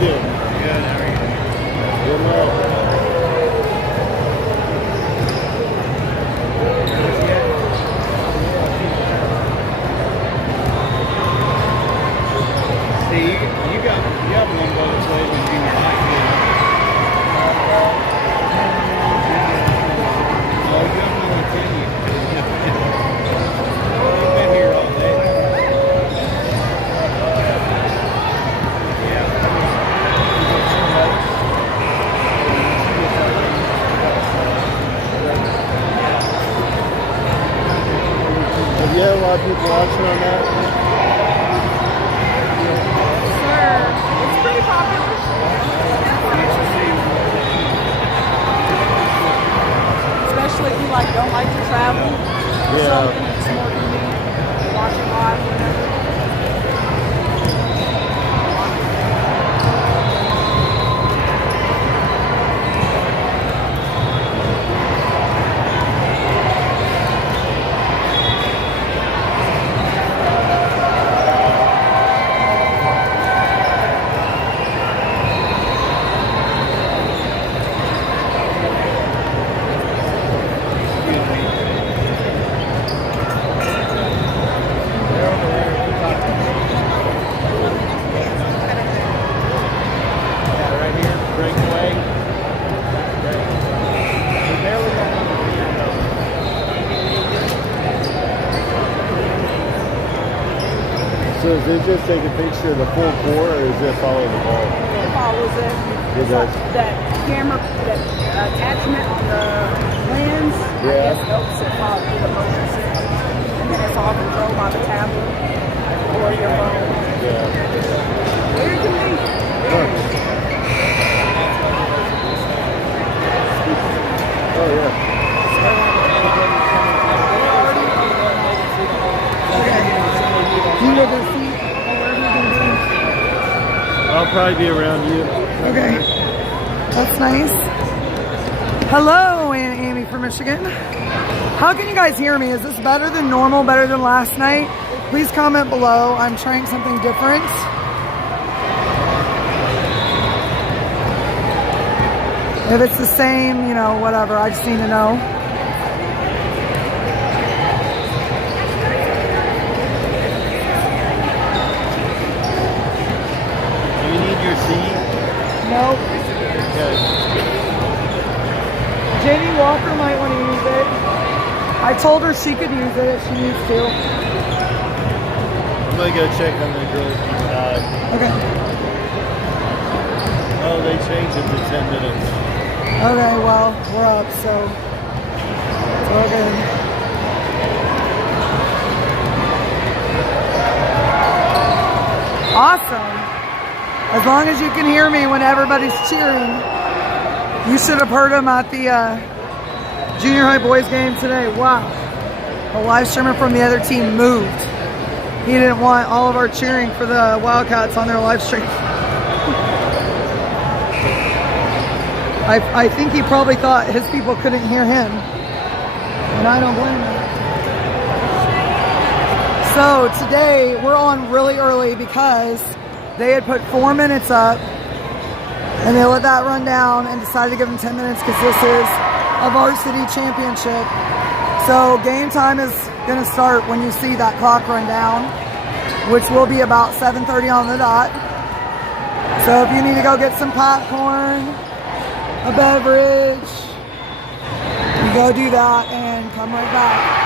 you doing? Good, how are you? Doing well. You got one both ways in junior high. Oh, you have another 10 years. You've been here all day. Have you had a lot of people watching on that? Pretty popular. Especially if you don't like to travel. Yeah. Something that's more convenient. Watching live whenever. So is it just take a picture of the full court, or is it follow the ball? It follows it. It does. That camera, that attachment on the lens, I guess helps it follow the motion sensor. And then it's all controlled by the tablet or your phone. Yeah. Very convenient. Oh, yeah. Do you know the seat or where you're going to be? I'll probably be around you. Okay. That's nice. Hello, Aunt Amy from Michigan. How can you guys hear me? Is this better than normal, better than last night? Please comment below. I'm trying something different. If it's the same, whatever. I just need to know. Do you need your seat? Nope. Okay. Jamie Walker might want to use it. I told her she could use it if she needs to. I'm going to go check on the girls inside. Okay. Oh, they changed it to 10 minutes. Okay, well, we're up, so it's all good. Awesome. As long as you can hear me when everybody's cheering. You should have heard them at the junior high boys game today. Wow. The live streamer from the other team moved. He didn't want all of our cheering for the Wildcats on their live stream. I think he probably thought his people couldn't hear him. And I don't blame him. So today we're on really early because they had put 4 minutes up and they let that run down and decided to give them 10 minutes because this is a varsity championship. So game time is going to start when you see that clock run down, which will be about 7:30 on the dot. So if you need to go get some popcorn, a beverage, you go do that and come right back.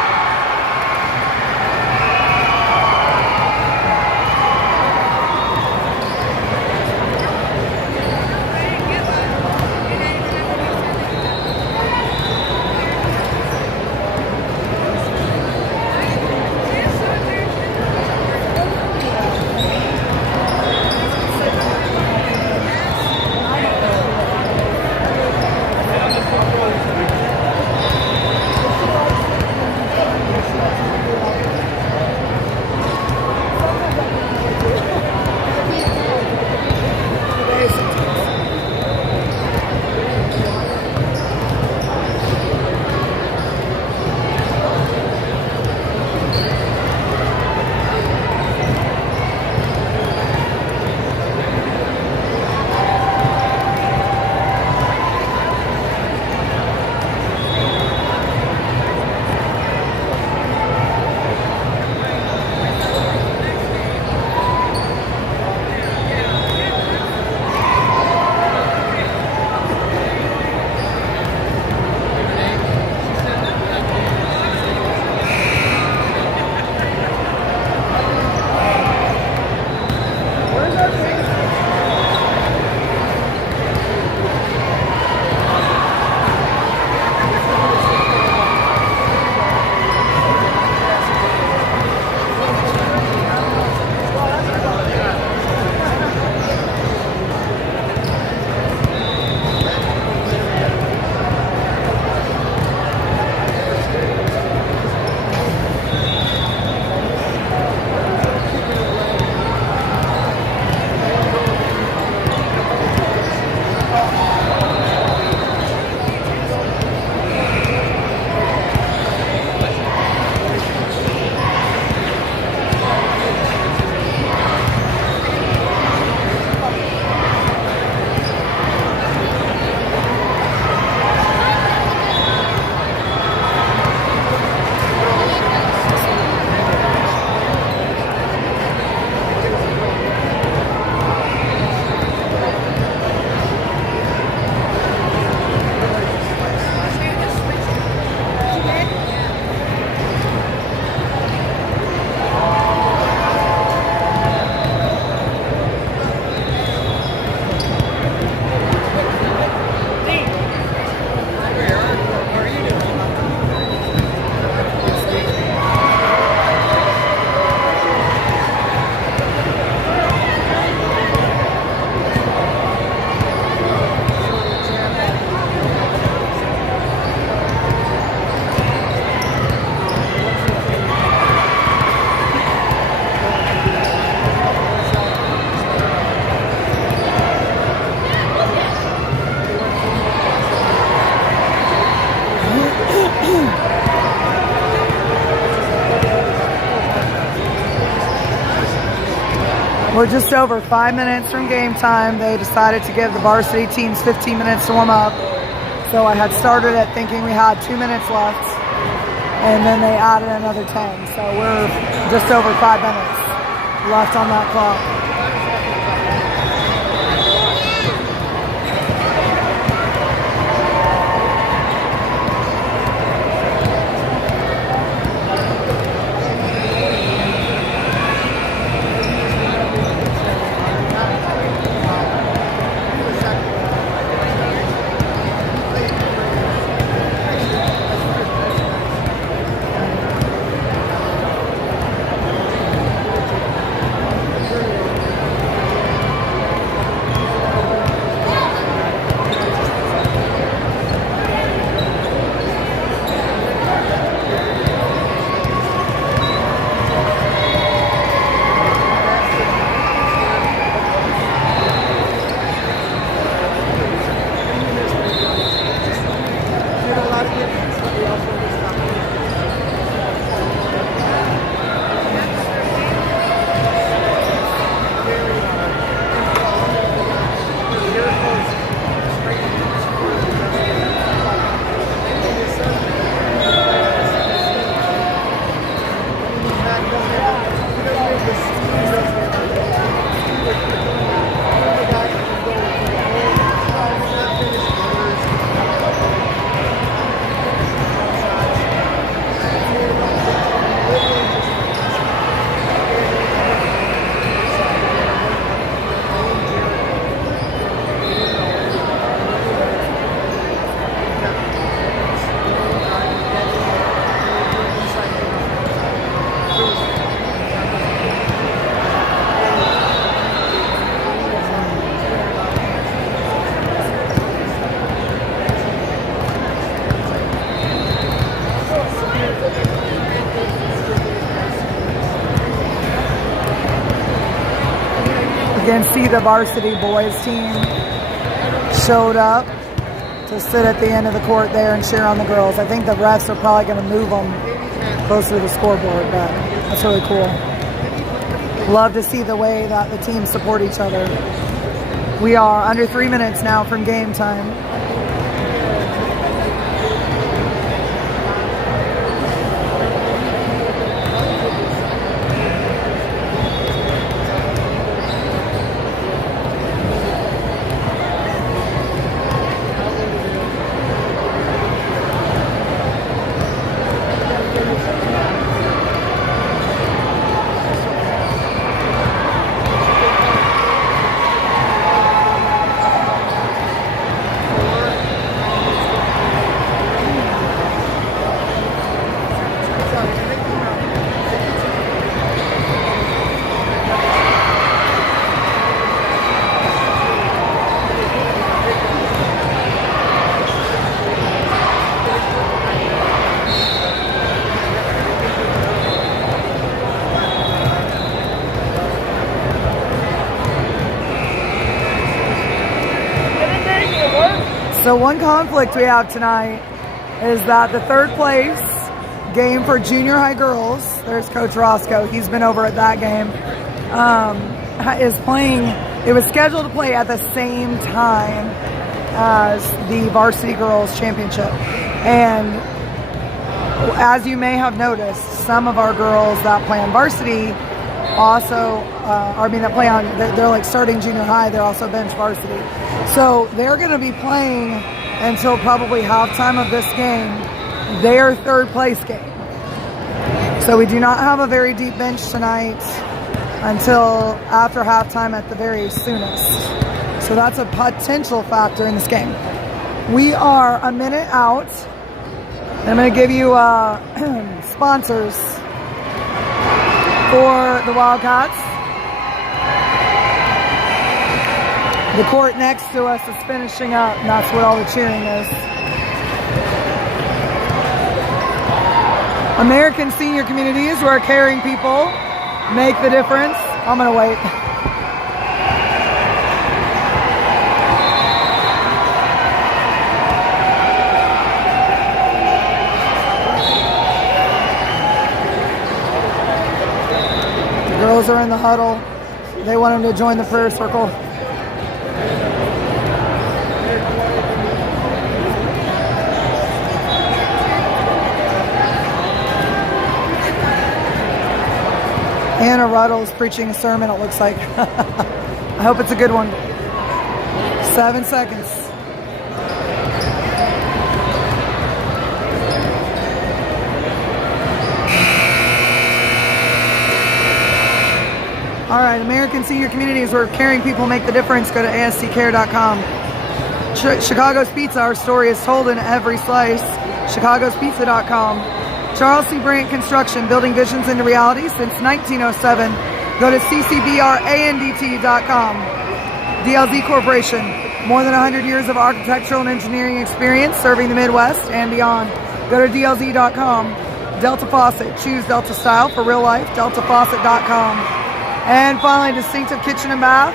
We're just over 5 minutes from game time. They decided to give the varsity teams 15 minutes to warm up. So I had started it thinking we had 2 minutes left, and then they added another 10. So we're just over 5 minutes left on that clock. You can see the varsity boys team showed up to sit at the end of the court there and cheer on the girls. I think the refs are probably going to move them closer to the scoreboard, but that's really cool. Love to see the way that the teams support each other. We are under 3 minutes now from game time. So one conflict we have tonight is that the third place game for junior high girls, there's Coach Roscoe, he's been over at that game, is playing, it was scheduled to play at the same time as the varsity girls championship. And as you may have noticed, some of our girls that play on varsity also, that play on, they're like starting junior high, they're also bench varsity. So they're going to be playing until probably halftime of this game, their third place game. So we do not have a very deep bench tonight until after halftime at the very soonest. So that's a potential factor in this game. We are a minute out. I'm going to give you sponsors for the Wildcats. The court next to us is finishing up, and that's what all the cheering is. American Senior Communities, where caring people make the difference. I'm going to wait. The girls are in the huddle. They want him to join the prayer circle. Anna Ruddle's preaching a sermon, it looks like. I hope it's a good one. 7 seconds. All right, American Senior Communities, where caring people make the difference. Go to ASCCare.com. Chicago's Pizza, our story is told in every slice. ChicagosPizza.com. Charles C. Brandt Construction, building visions into reality since 1907. Go to ccbrandt.com. DLZ Corporation, more than 100 years of architectural and engineering experience serving the Midwest and beyond. Go to DLZ.com. Delta Faucet, choose Delta style for real life, deltafaucet.com. And finally, Distinctive Kitchen and Bath.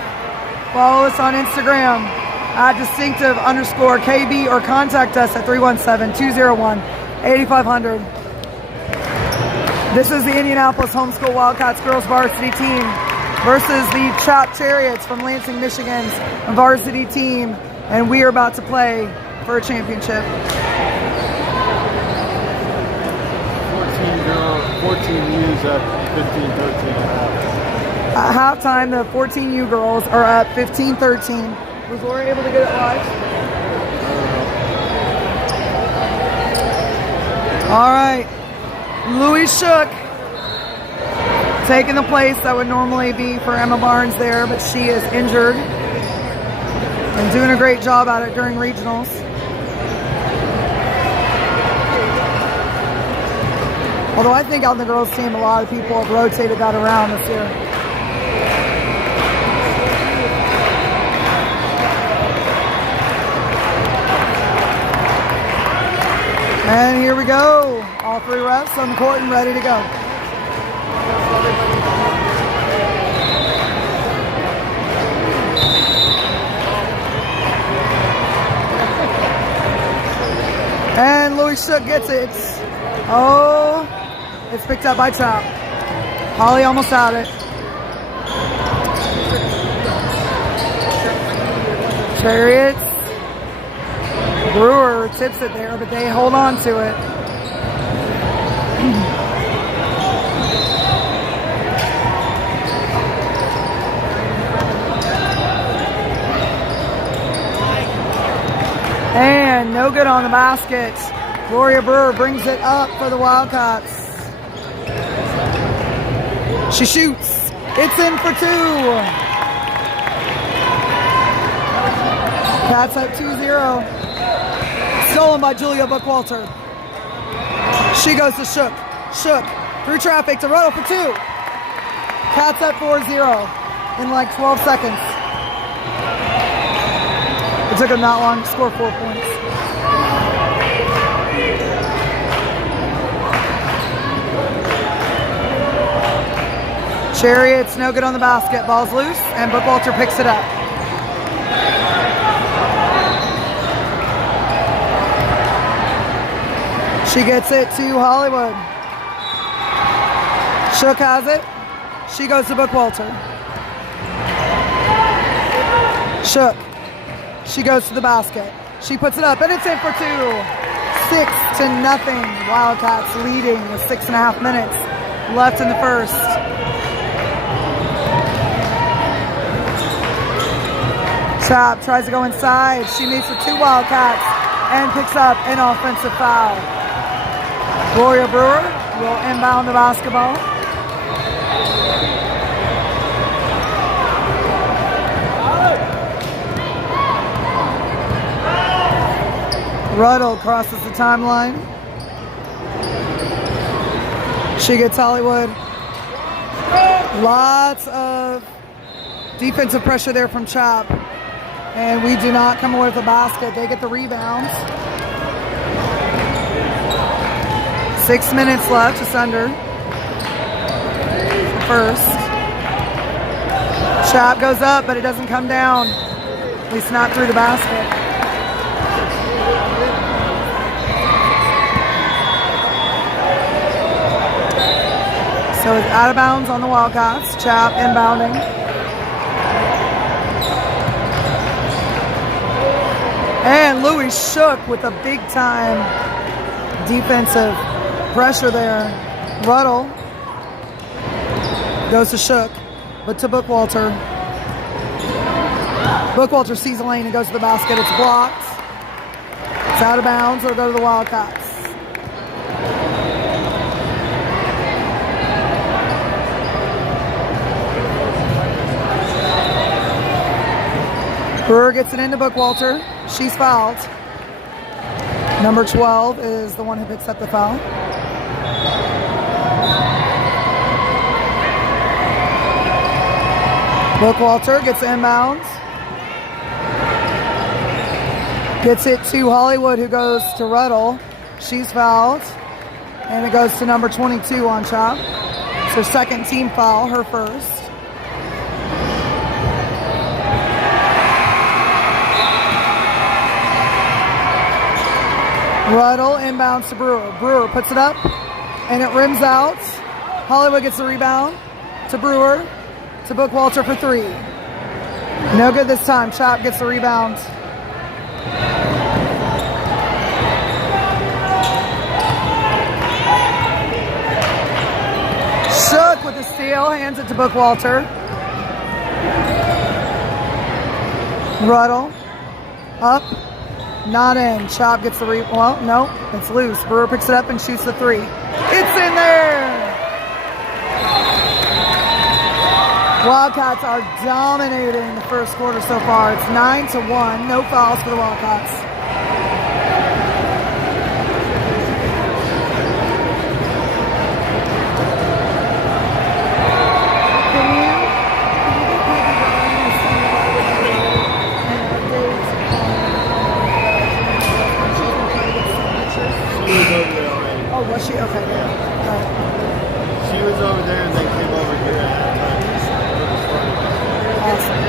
Follow us on Instagram at distinctive_KB or contact us at 317-201-8500. This is the Indianapolis Homeschool Wildcats girls varsity team versus the CHAP Chariots from Lansing, Michigan's varsity team. And we are about to play for a championship. 14 U's at 15-13. At halftime, the 14U girls are up 15-13. Was Laura able to get it live? All right. Louis Shook taking the place that would normally be for Emma Barnes there, but she is injured and doing a great job at it during regionals. Although I think on the girls' team, a lot of people have rotated that around this year. And here we go. All three refs on the court and ready to go. And Louis Shook gets it. Oh, it's picked up by CHAP. Holly almost had it. Chariots. Brewer tips it there, but they hold on to it. And no good on the basket. Gloria Brewer brings it up for the Wildcats. She shoots. It's in for two. Cats up 2-0. Stolen by Julia Bookwalter. She goes to Shook. Shook through traffic to Ruddle for two. Cats up 4-0 in like 12 seconds. It took them that long to score 4 points. Chariots no good on the basket. Ball's loose and Bookwalter picks it up. She gets it to Hollywood. Shook has it. She goes to Bookwalter. Shook. She goes to the basket. She puts it up and it's in for two. 6-0. Wildcats leading with 6.5 minutes left in the first. CHAP tries to go inside. She meets with two Wildcats and picks up an offensive foul. Gloria Brewer will inbound the basketball. Ruddle crosses the timeline. She gets Hollywood. Lots of defensive pressure there from CHAP. And we do not come away with a basket. They get the rebounds. 6 minutes left, just under. First. CHAP goes up, but it doesn't come down. At least not through the basket. So it's out of bounds on the Wildcats. CHAP inbounding. And Louis shook with a big time defensive pressure there. Ruddle goes to Shook, but to Bookwalter. Bookwalter sees a lane and goes to the basket. It's blocked. It's out of bounds. It'll go to the Wildcats. Brewer gets it into Bookwalter. She's fouled. Number 12 is the one who picks up the foul. Bookwalter gets inbounds. Gets it to Hollywood, who goes to Ruddle. She's fouled. And it goes to number 22 on CHAP. It's her second team foul, her first. Ruddle inbounds to Brewer. Brewer puts it up, and it rims out. Hollywood gets the rebound to Brewer, to Bookwalter for three. No good this time. CHAP gets the rebound. Shook with the steal, hands it to Bookwalter. Ruddle up. Not in. CHAP gets the well, no, it's loose. Brewer picks it up and shoots the three. It's in there! Wildcats are dominating the first quarter so far. It's 9-1. No fouls for the Wildcats. Oh, was she? Okay. Right. She was over there and then came over here at halftime. Awesome.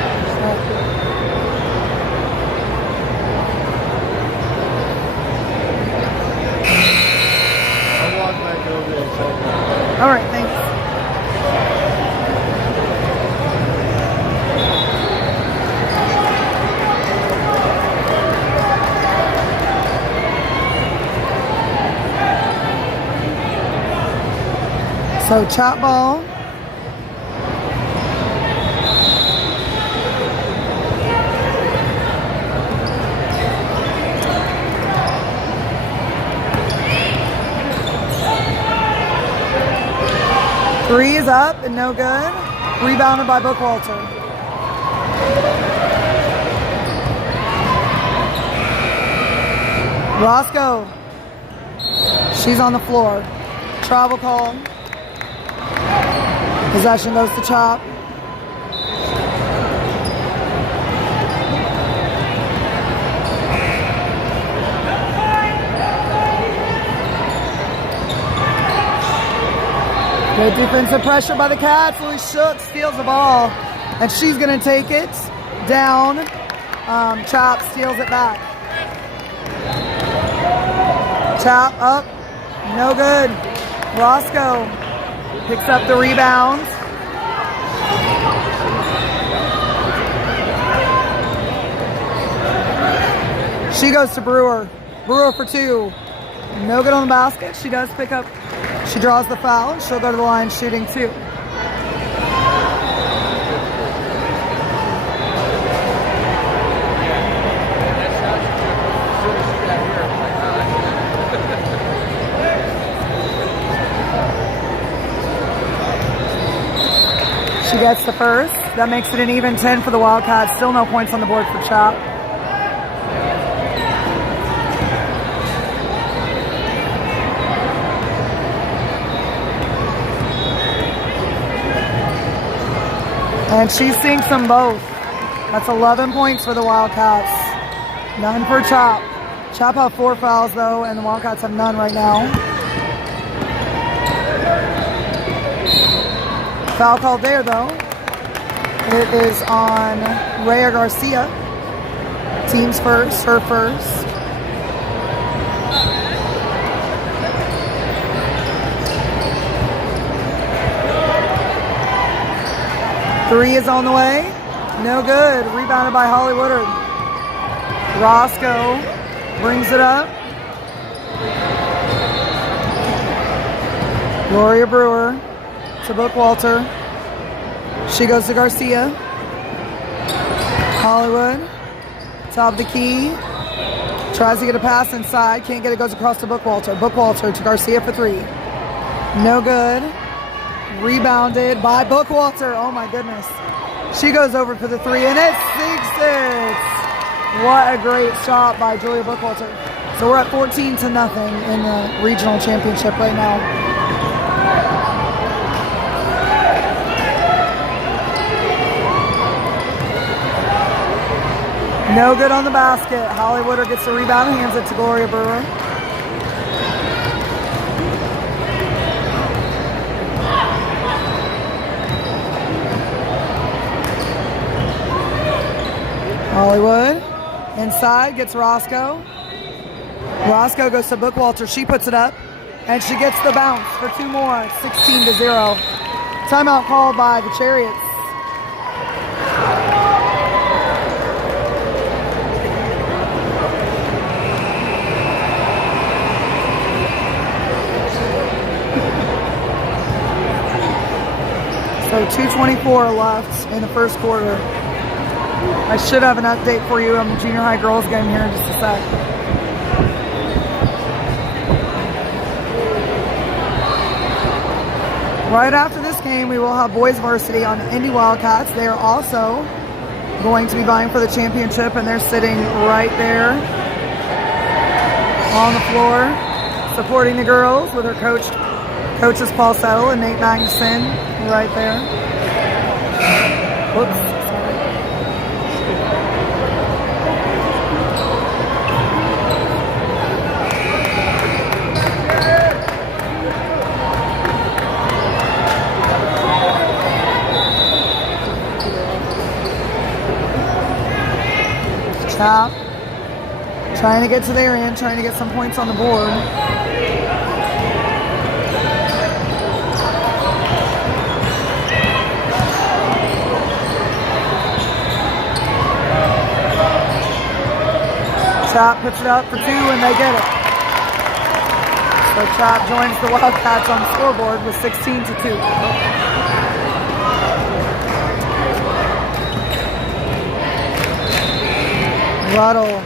I'll walk back over there and check it out. All right, thanks. So CHAP ball. Three is up and no good. Rebounded by Bookwalter. Roscoe. She's on the floor. Travel call. Possession goes to CHAP. Good defensive pressure by the Cats. Louis Shook steals the ball, and she's going to take it down. CHAP steals it back. CHAP up. No good. Roscoe picks up the rebound. She goes to Brewer. Brewer for two. No good on the basket. She does pick up. She draws the foul. She'll go to the line shooting two. She gets the first. That makes it an even 10 for the Wildcats. Still no points on the board for CHAP. And she sinks them both. That's 11 points for the Wildcats. None for CHAP. CHAP have 4 fouls though, and the Wildcats have none right now. Foul called there though. It is on Rhea Garcia. Team's first, her first. Three is on the way. No good. Rebounded by Holly Woodard. Roscoe brings it up. Gloria Brewer to Bookwalter. She goes to Garcia. Hollywood, top of the key. Tries to get a pass inside. Can't get it. Goes across to Bookwalter. Bookwalter to Garcia for 3. No good. Rebounded by Bookwalter. Oh my goodness. She goes over for the 3 and it sinks it. What a great shot by Julia Bookwalter. So we're at 14-0 in the regional championship right now. No good on the basket. Hollywooder gets the rebound and hands it to Gloria Brewer. Hollywood inside gets Roscoe. Roscoe goes to Bookwalter. She puts it up and she gets the bounce for 2 more. 16-0. Timeout called by the Chariots. So 2:24 left in the first quarter. I should have an update for you on the junior high girls game here in just a sec. Right after this game, we will have boys varsity on Indy Wildcats. They are also going to be vying for the championship, and they're sitting right there on the floor, supporting the girls with their coaches Paul Settle and Nate Magnuson right there. Whoops. CHAP trying to get to their end, trying to get some points on the board. CHAP puts it up for 2 and they get it. So CHAP joins the Wildcats on the scoreboard with 16-2. Ruddle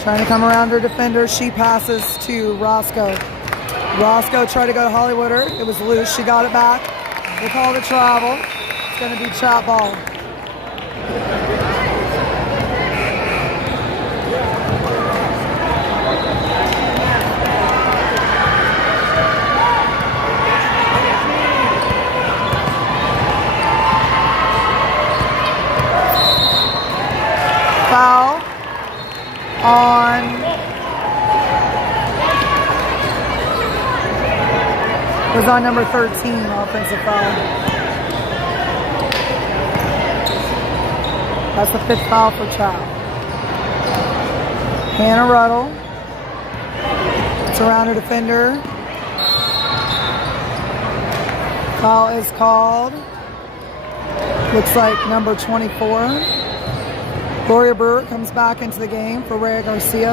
trying to come around her defender. She passes to Roscoe. Roscoe tried to go to Hollywooder. It was loose. She got it back. They called it travel. It's going to be CHAP ball. Foul on was on number 13, offensive foul. That's the 5th foul for CHAP. Hannah Ruddle. It's around her defender. Foul is called. Looks like number 24. Gloria Brewer comes back into the game for Rhea Garcia.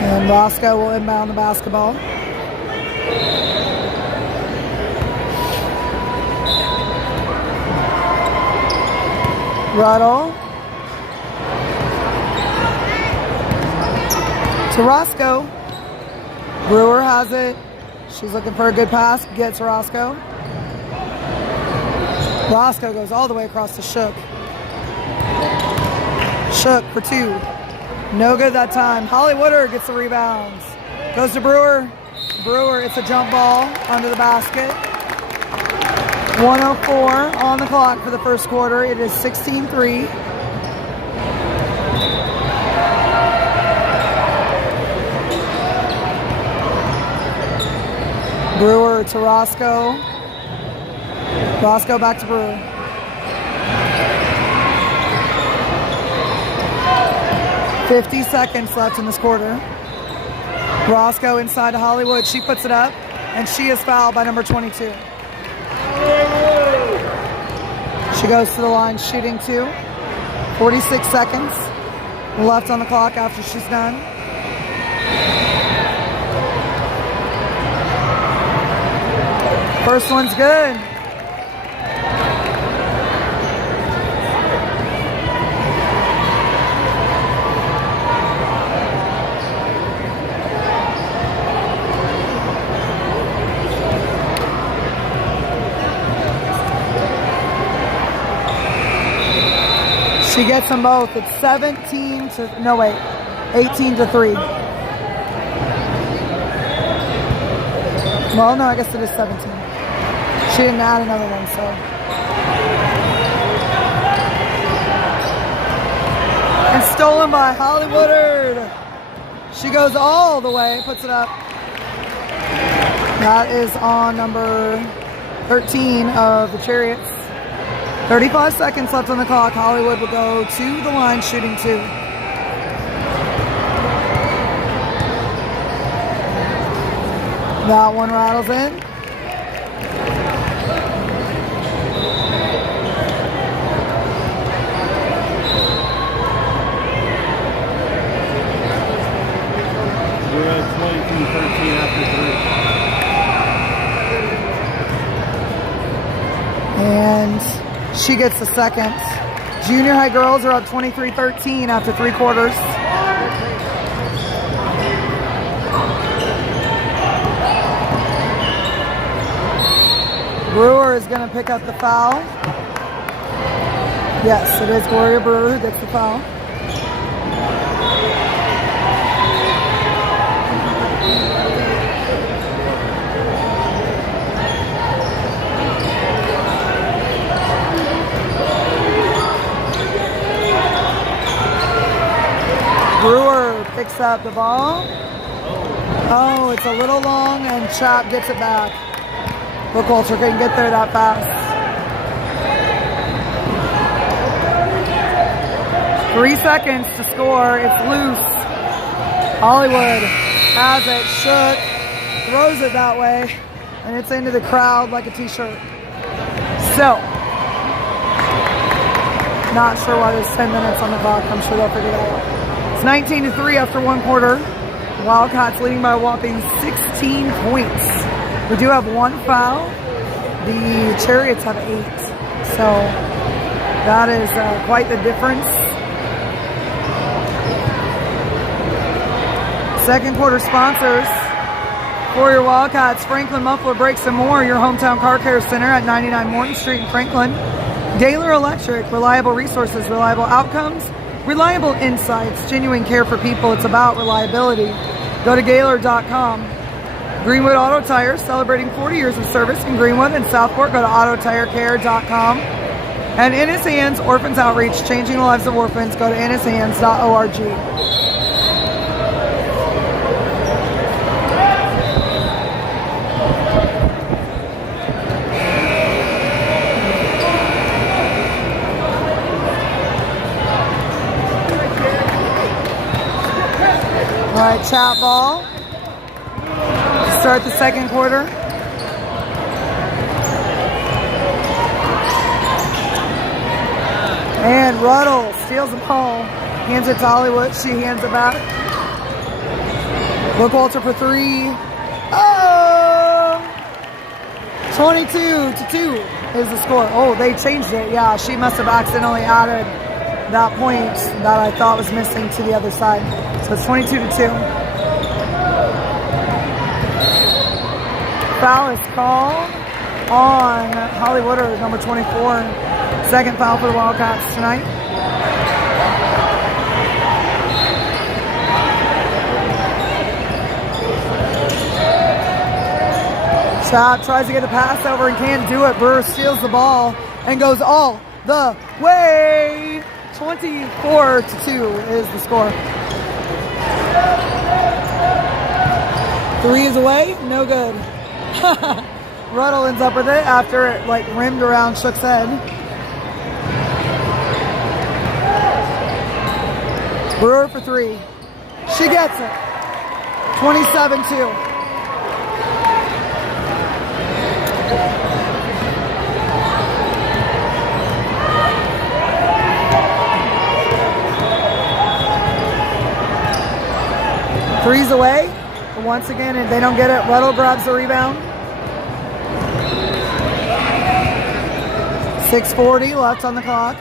And Roscoe will inbound the basketball. Ruddle. To Roscoe. Brewer has it. She's looking for a good pass. Gets Roscoe. Roscoe goes all the way across to Shook. Shook for 2. No good that time. Hollywooder gets the rebounds. Goes to Brewer. Brewer, it's a jump ball under the basket. 1:04 on the clock for the first quarter. It is 16-3. Brewer to Roscoe. Roscoe back to Brewer. $50 seconds left in this quarter. Roscoe inside to Hollywood. She puts it up, and she is fouled by number 22. She goes to the line shooting 2. 46 seconds. left on the clock after she's done. First one's good. She gets them both. It's 18 to 3. Well, no, I guess it is 17. She didn't add another one, so. And stolen by Holly Woodard. She goes all the way, puts it up. That is on number 13 of the Chariots. 35 seconds left on the clock. Hollywood will go to the line shooting 2. That one rattles in. We're at 22-13 after 3. And she gets the second. Junior high girls are up 23-13 after 3 quarters. Brewer is going to pick up the foul. Yes, it is Gloria Brewer who gets the foul. Brewer picks up the ball. Oh, it's a little long and CHAP gets it back. Look, Walter couldn't get there that fast. 3 seconds to score. It's loose. Hollywood has it, shook, throws it that way, and it's into the crowd like a t-shirt. So, not sure why there's 10 minutes on the clock. I'm sure they'll figure that out. It's 19-3 after 1 quarter. Wildcats leading by a whopping 16 points. We do have 1 foul. The Chariots have 8. So that is quite the difference. Second quarter sponsors for your Wildcats: Franklin Muffler Brakes and More, your hometown car care center at 99 Morton Street in Franklin. Gaylor Electric, reliable resources, reliable outcomes, reliable insights, genuine care for people. It's about reliability. Go to Gaylor.com. Greenwood Auto Tires, celebrating 40 years of service in Greenwood and Southport. Go to AutoTireCare.com. And Ennis Hands Orphans Outreach, changing the lives of orphans. Go to EnnisHands.org. All right, CHAP ball. Start the second quarter. And Ruddle steals the ball, hands it to Hollywood. She hands it back. Look, Walter for 3. Oh! 22-2 is the score. Oh, they changed it. Yeah, she must have accidentally added that point that I thought was missing to the other side. So it's 22-2. Foul is called on Holly Woodard, number 24. Second foul for the Wildcats tonight. CHAP tries to get a pass over and can't do it. Brewer steals the ball and goes all the way. 24-2 is the score. 3 is away, no good. Ruddle ends up with it after it rimmed around Shook's head. Brewer for 3. She gets it. 27-2. Three's away. But once again, and they don't get it. Ruddle grabs the rebound. 6:40 left on the clock.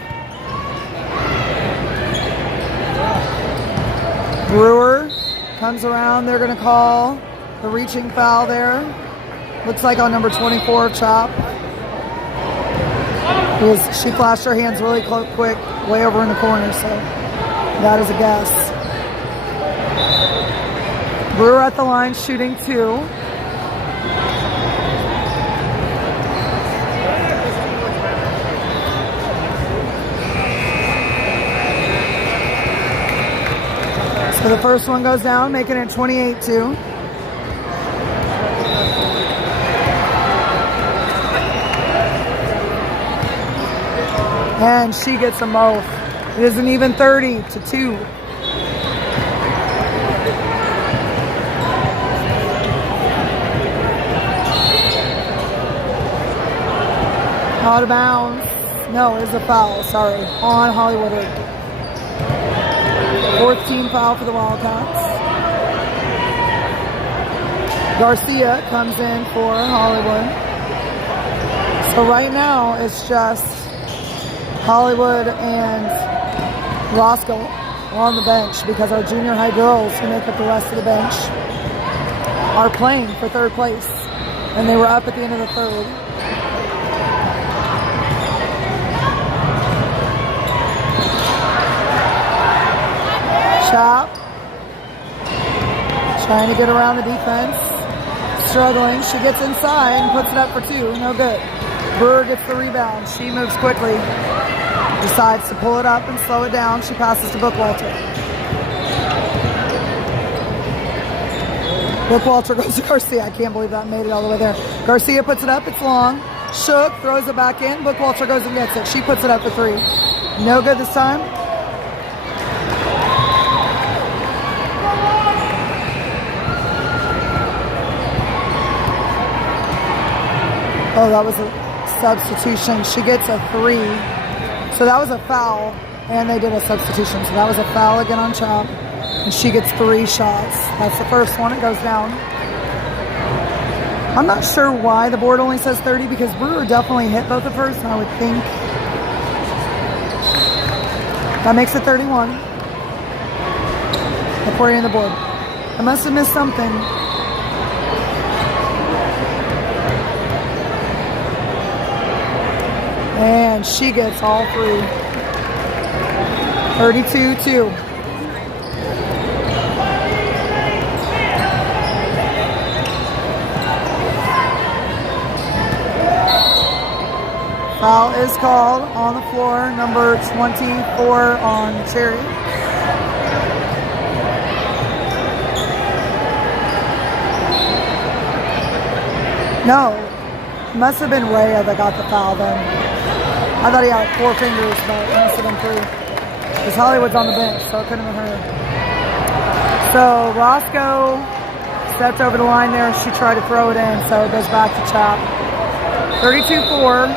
Brewer comes around. They're going to call the reaching foul there. Looks like on number 24 of CHAP. Because she flashed her hands really quick, way over in the corner, so that is a guess. Brewer at the line, shooting 2. So the first one goes down, making it 28-2. And she gets them both. It is an even 30-2. Out of bounds. No, it is a foul, sorry. On Hollywood. 4th team foul for the Wildcats. Garcia comes in for Hollywood. So right now it's just Hollywood and Roscoe on the bench because our junior high girls, who make up the rest of the bench, are playing for 3rd place. And they were up at the end of the 3rd. CHAP trying to get around the defense. Struggling. She gets inside and puts it up for 2. No good. Brewer gets the rebound. She moves quickly. Decides to pull it up and slow it down. She passes to Bookwalter. Bookwalter goes to Garcia. I can't believe that made it all the way there. Garcia puts it up. It's long. Shook throws it back in. Bookwalter goes and gets it. She puts it up for 3. No good this time. Oh, that was a substitution. She gets a 3. So that was a foul, and they did a substitution. So that was a foul again on CHAP, and she gets 3 shots. That's the first one. It goes down. I'm not sure why the board only says 30 because Brewer definitely hit both of hers, and I would think that makes it 31. According to the board. I must have missed something. And she gets all 3. 32-2. Foul is called on the floor. Number 24 on Chariots. No. Must have been Rhea that got the foul then. I thought he had 4 fingers, but it must have been 3. Because Hollywood's on the bench, so it couldn't have been her. So Roscoe stepped over the line there. She tried to throw it in, so it goes back to CHAP. 32-4.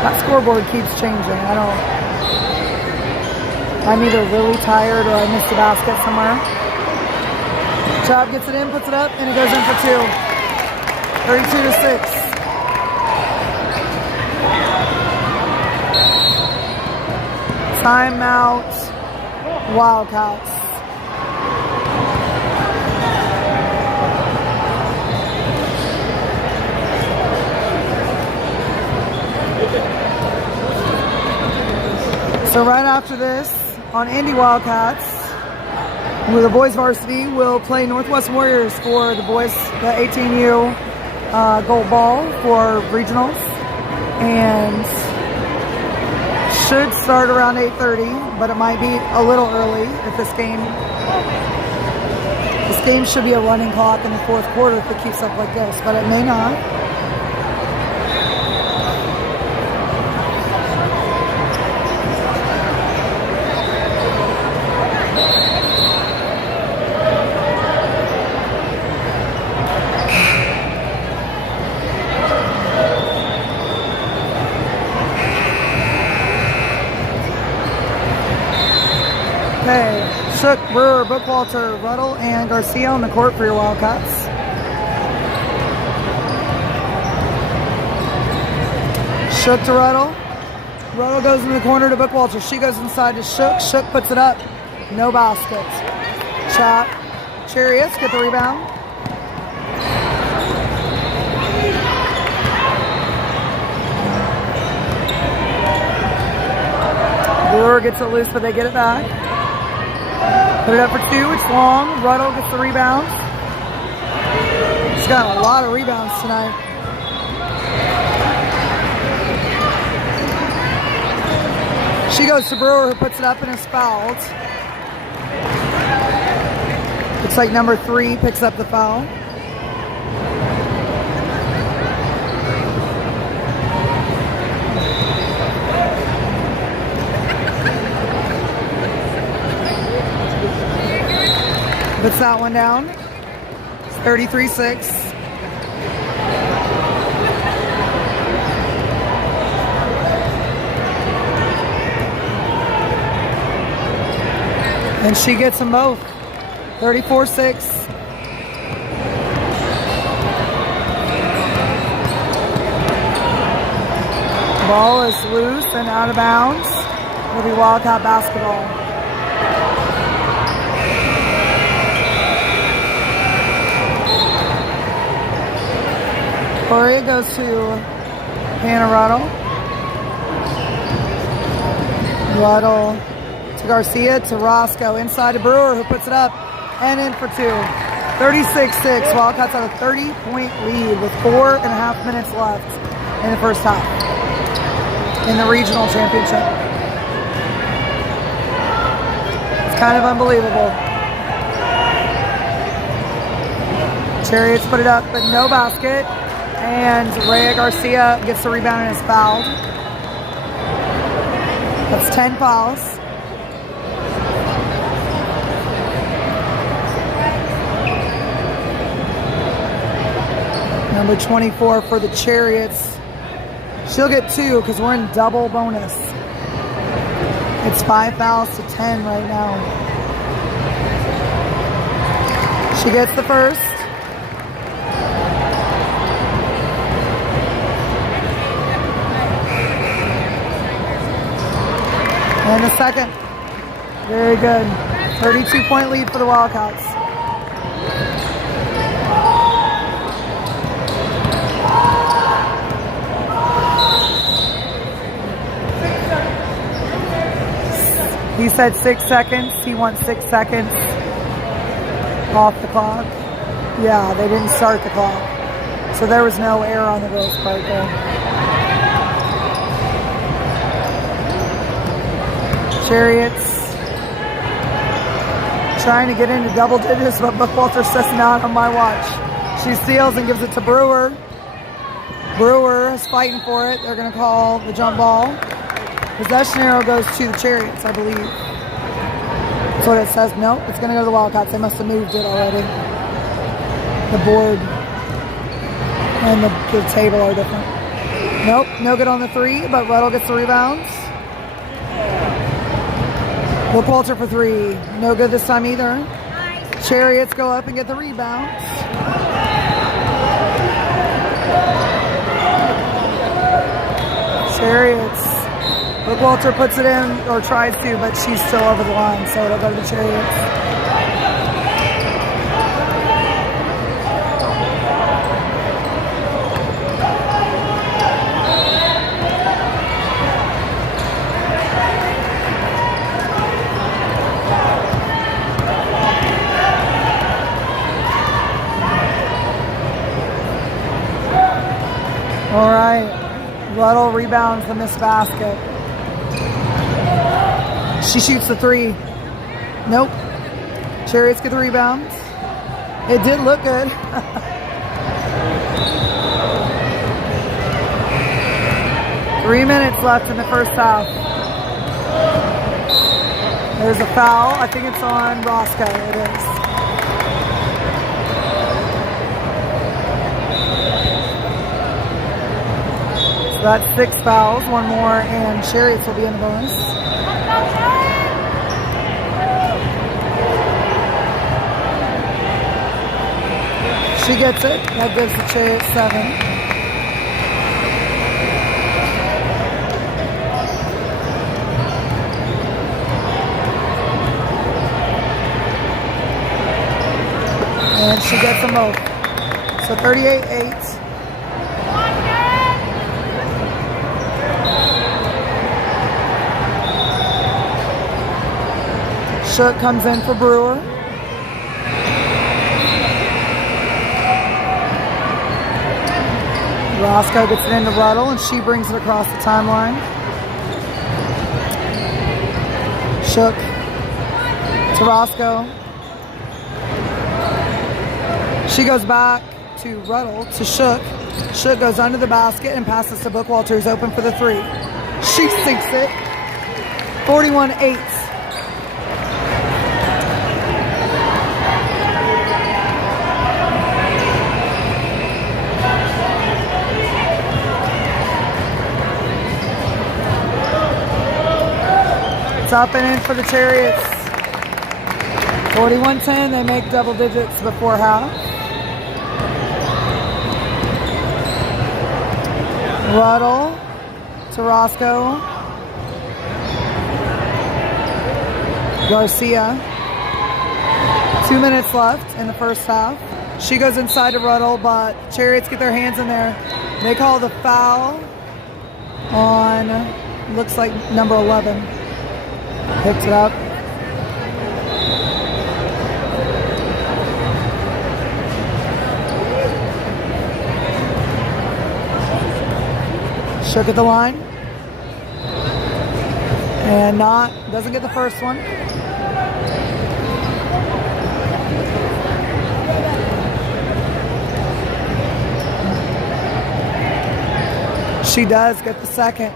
That scoreboard keeps changing. I'm either really tired or I missed a basket somewhere. CHAP gets it in, puts it up, and it goes in for 2. 32-6. Timeout, Wildcats. So right after this, on Indy Wildcats, the boys varsity will play Northwest Warriors for the boys, the 18U gold ball for regionals. And should start around 8:30, but it might be a little early if this game should be a running clock in the 4th quarter if it keeps up like this, but it may not. Shook, Brewer, Bookwalter, Ruddle, and Garcia on the court for your Wildcats. Shook to Ruddle. Ruddle goes in the corner to Bookwalter. She goes inside to Shook. Shook puts it up. No basket. CHAP. Chariots get the rebound. Brewer gets it loose, but they get it back. Put it up for two. It's long. Ruddle gets the rebound. He's got a lot of rebounds tonight. She goes to Brewer, who puts it up and is fouled. Looks like number 3 picks up the foul. Puts that one down. It's 33-6. And she gets them both. 34-6. Ball is loose and out of bounds. It'll be Wildcat basketball. Corey goes to Hannah Ruddle. Ruddle to Garcia to Roscoe. Inside to Brewer, who puts it up and in for 2. 36-6. Wildcats have a 30-point lead with 4.5 minutes left in the first half in the regional championship. It's kind of unbelievable. Chariots put it up, but no basket. And Rhea Garcia gets the rebound and is fouled. That's 10 fouls. Number 24 for the Chariots. She'll get 2 because we're in double bonus. It's 5 fouls to 10 right now. She gets the first. And the second. Very good. 32-point lead for the Wildcats. He said 6 seconds. He wants 6 seconds off the clock. Yeah, they didn't start the clock. So there was no error on the girls' part there. Chariots trying to get into double digits, but Bookwalter says not on my watch. She steals and gives it to Brewer. Brewer is fighting for it. They're going to call the jump ball. Possession arrow goes to the Chariots, I believe. That's what it says. Nope, it's going to go to the Wildcats. They must have moved it already. The board and the table are different. Nope, no good on the 3, but Ruddle gets the rebounds. Bookwalter for 3. No good this time either. Chariots go up and get the rebounds. Chariots. Bookwalter puts it in, or tries to, but she's still over the line, so it'll go to the Chariots. All right, Ruddle rebounds the missed basket. She shoots the 3. Nope. Chariots get the rebounds. It did look good. Three minutes left in the first half. There's a foul. I think it's on Roscoe. It is. That's 6 fouls, 1 more, and Chariots will be in the bonus. She gets it. That gives the Chariots 7. And she gets them both. So 38-8. Shook comes in for Brewer. Roscoe gets it into Ruddle, and she brings it across the timeline. Shook to Roscoe. She goes back to Ruddle to Shook. Shook goes under the basket and passes to Bookwalter, who's open for the 3. She sinks it. 41-8. It's up and in for the Chariots. 41-10. They make double digits before half. Ruddle to Roscoe. Garcia. 2 minutes left in the first half. She goes inside to Ruddle, but Chariots get their hands in there. They call the foul on, looks like number 11. Picks it up. Shook at the line. And doesn't get the first one. She does get the second.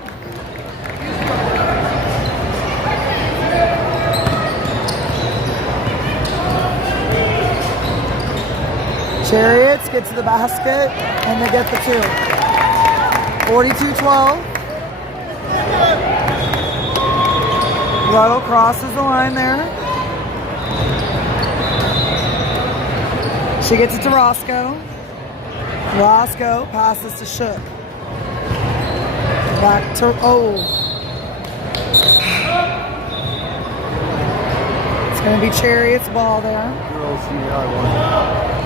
Chariots get to the basket and they get the 2. 42-12. Ruddle crosses the line there. She gets it to Roscoe. Roscoe passes to Shook. Back to, it's going to be Chariots ball there.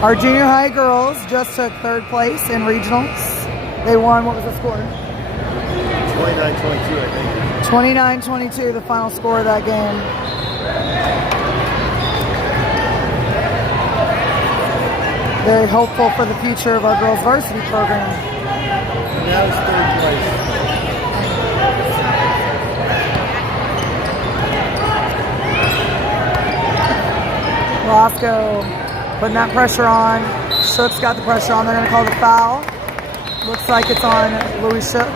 Our junior high girls just took 3rd place in regionals. They won, what was the score? 29-22, I think. 29-22, the final score of that game. Very hopeful for the future of our girls varsity program. Now it's 3rd place. Roscoe putting that pressure on. Shook's got the pressure on. They're going to call the foul. Looks like it's on Louis Shook.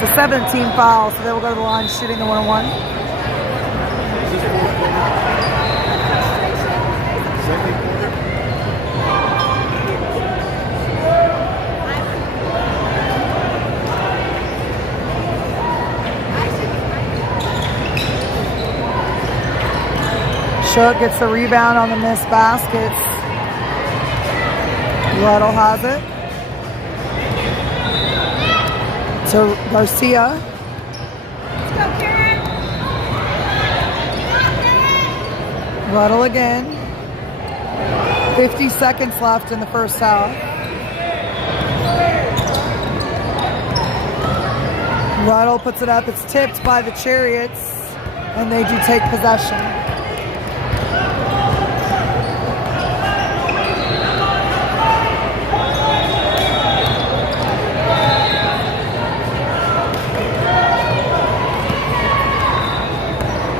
It's a 17 foul, so they will go to the line shooting the 1-on-1. Shook gets the rebound on the missed baskets. Ruddle has it. To Garcia. Let's go, Karen. Ruddle again. 50 seconds left in the first half. Ruddle puts it up. It's tipped by the Chariots, and they do take possession.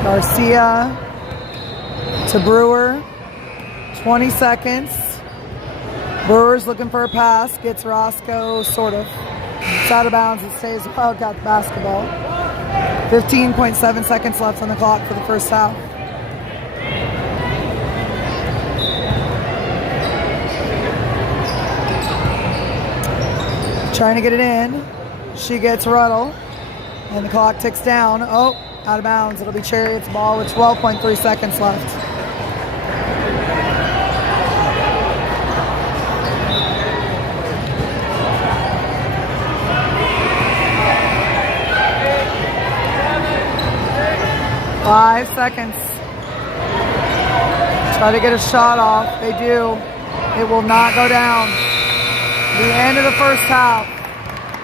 Garcia to Brewer, 20 seconds. Brewer's looking for a pass, gets Roscoe, sort of. It's out of bounds, it stays got the basketball. 15.7 seconds left on the clock for the first half. Trying to get it in. She gets Ruddle, and the clock ticks down. Oh, out of bounds. It'll be Chariots ball with 12.3 seconds left. 5 seconds. Try to get a shot off. They do. It will not go down. The end of the first half.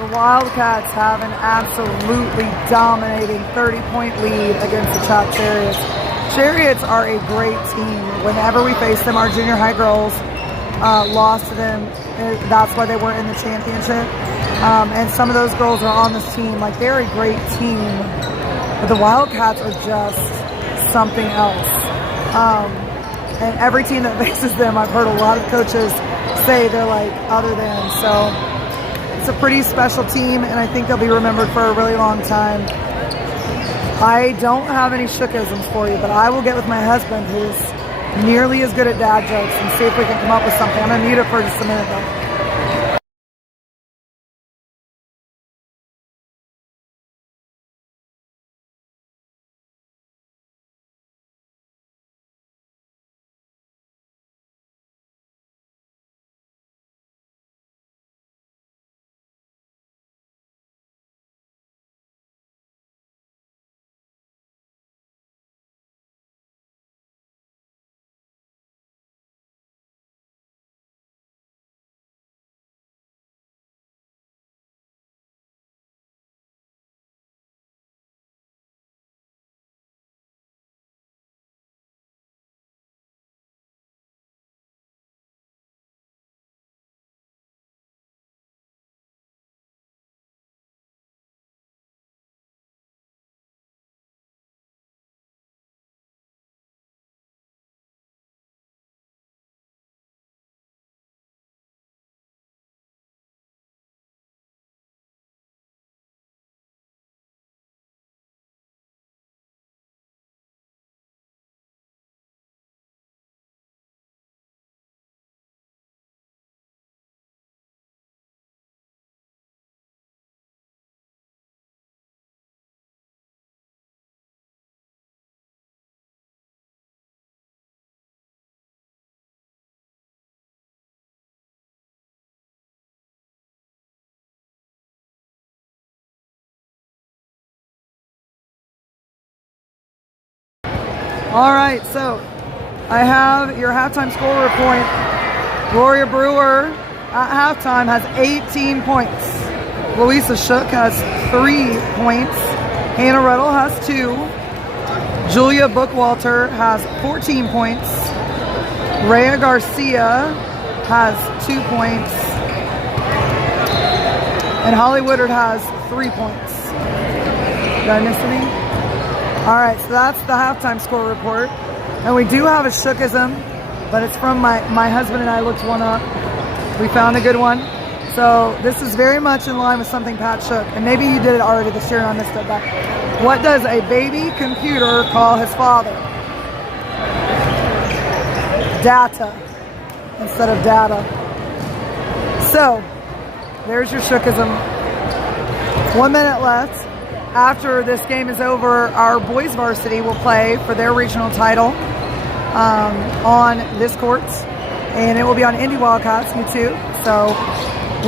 The Wildcats have an absolutely dominating 30-point lead against the CHAP Chariots. Chariots are a great team. Whenever we face them, our junior high girls lost to them. That's why they weren't in the championship. And some of those girls are on this team. Like, they're a great team. But the Wildcats are just something else. And every team that faces them, I've heard a lot of coaches say they're like other than. So it's a pretty special team, and I think they'll be remembered for a really long time. I don't have any shookisms for you, but I will get with my husband, who's nearly as good at dad jokes, and see if we can come up with something. I'm going to mute it for just a minute, though. All right, so I have your halftime score report. Gloria Brewer at halftime has 18 points. Louisa Shook has 3 points. Hannah Ruddle has 2. Julia Bookwalter has 14 points. Rhea Garcia has 2 points. And Holly Woodard has 3 points. Did I miss any? All right, so that's the halftime score report. And we do have a shookism, but it's from my husband and I looked one up. We found a good one. So this is very much in line with something Pat shook. And maybe you did it already this year and I missed it. But what does a baby computer call his father? Data instead of data. So there's your shookism. 1 minute left. After this game is over, our boys varsity will play for their regional title on this court, and it will be on Indy Wildcats YouTube. So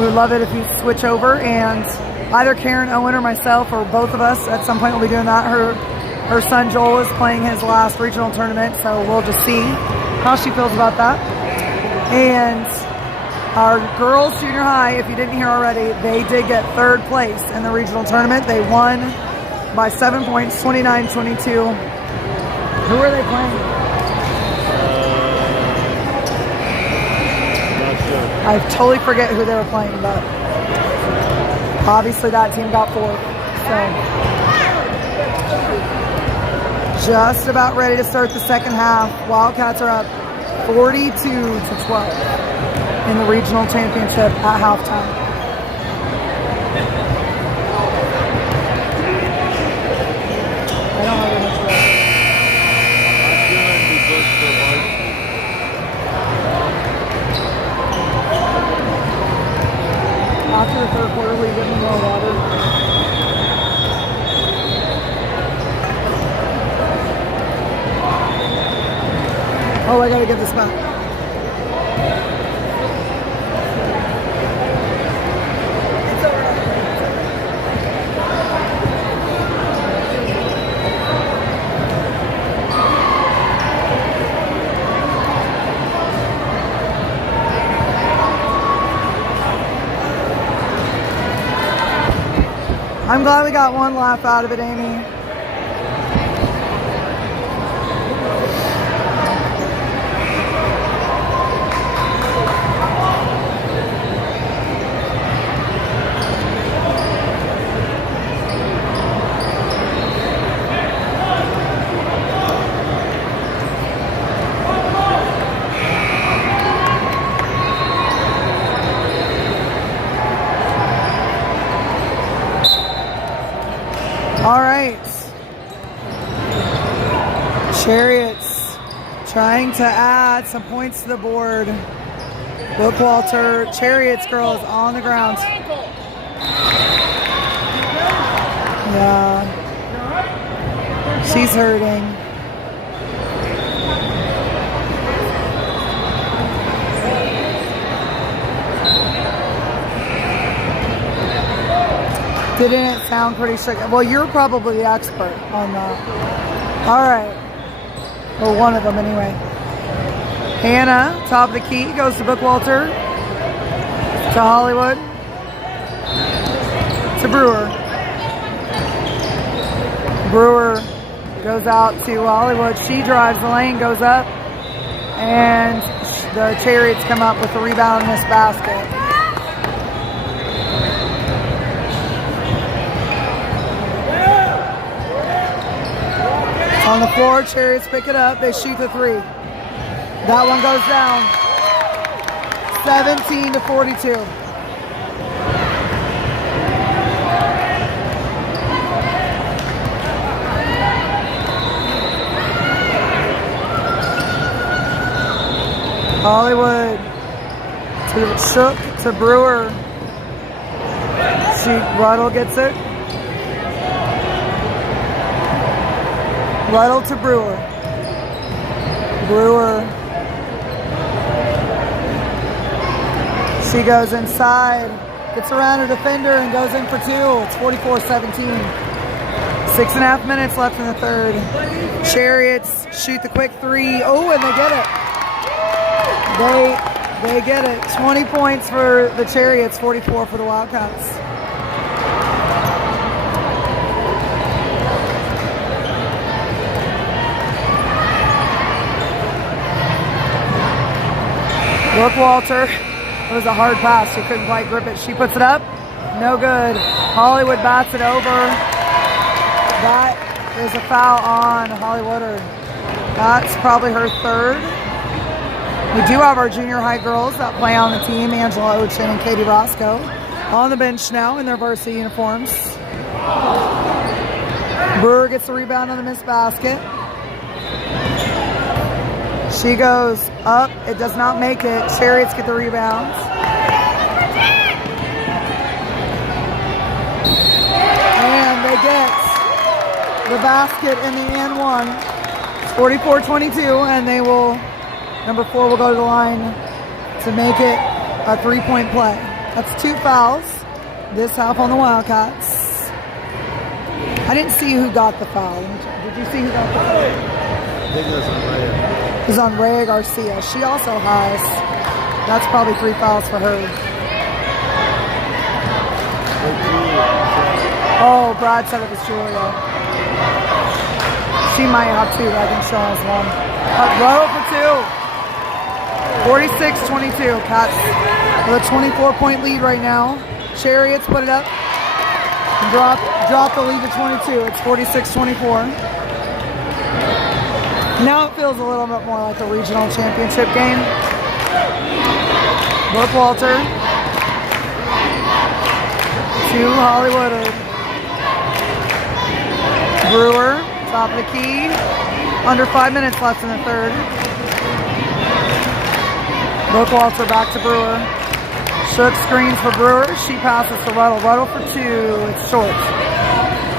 we would love it if you switch over, and either Karen Owen or myself or both of us at some point will be doing that. Her son Joel is playing his last regional tournament, so we'll just see how she feels about that. And our girls junior high, if you didn't hear already, they did get 3rd place in the regional tournament. They won by 7 points, 29-22. Who are they playing? Not sure. I totally forget who they were playing, but obviously that team got 4th. So just about ready to start the second half. Wildcats are up 42-12. In the regional championship at halftime. I don't have much left. I'm gonna be booked for Varsity. After the 3rd quarter, will you give me more water? Oh, I gotta get this back. I'm glad we got one laugh out of it, Amy. All right. Chariots trying to add some points to the board. Bookwalter, Chariots girls on the ground. Yeah. She's hurting. Didn't it sound pretty sick? Well, you're probably the expert on that. All right. Well, one of them anyway. Hannah, top of the key, goes to Bookwalter. To Hollywood. To Brewer. Brewer goes out to Hollywood. She drives the lane, goes up. And the Chariots come up with the rebound in this basket. On the floor, Chariots pick it up. They shoot the three. That one goes down. 17-42. Hollywood to Shook to Brewer. Ruddle gets it. Ruddle to Brewer. Brewer. She goes inside, gets around her defender and goes in for two. It's 44-17. 6.5 minutes left in the third. Chariots shoot the quick three. Oh, and they get it. They get it. 20 points for the Chariots, 44 for the Wildcats. Bookwalter, it was a hard pass. She couldn't quite grip it. She puts it up. No good. Hollywood bats it over. That is a foul on Hollywooder. That's probably her third. We do have our junior high girls that play on the team, Angela Ochin and Katie Roscoe, on the bench now in their varsity uniforms. Brewer gets the rebound on the missed basket. She goes up. It does not make it. Chariots get the rebounds. And they get the basket in the and one. It's 44-22, and they will, number 4 will go to the line to make it a 3-point play. That's 2 fouls this half on the Wildcats. I didn't see who got the foul. Did you see who got the foul? I think it was on Raya. It was on Rhea Garcia. She also has, that's probably 3 fouls for her. Oh, Brad said it was Julia. She might have 2, but I think she has 1. Row for 2. 46-22. Cats with a 24-point lead right now. Chariots put it up and drop the lead to 22. It's 46-24. Now it feels a little bit more like a regional championship game. Bookwalter to Hollywooder. Brewer, top of the key. Under 5 minutes left in the third. Bookwalter back to Brewer. Shook screens for Brewer. She passes to Ruddle. Ruddle for 2. It's short.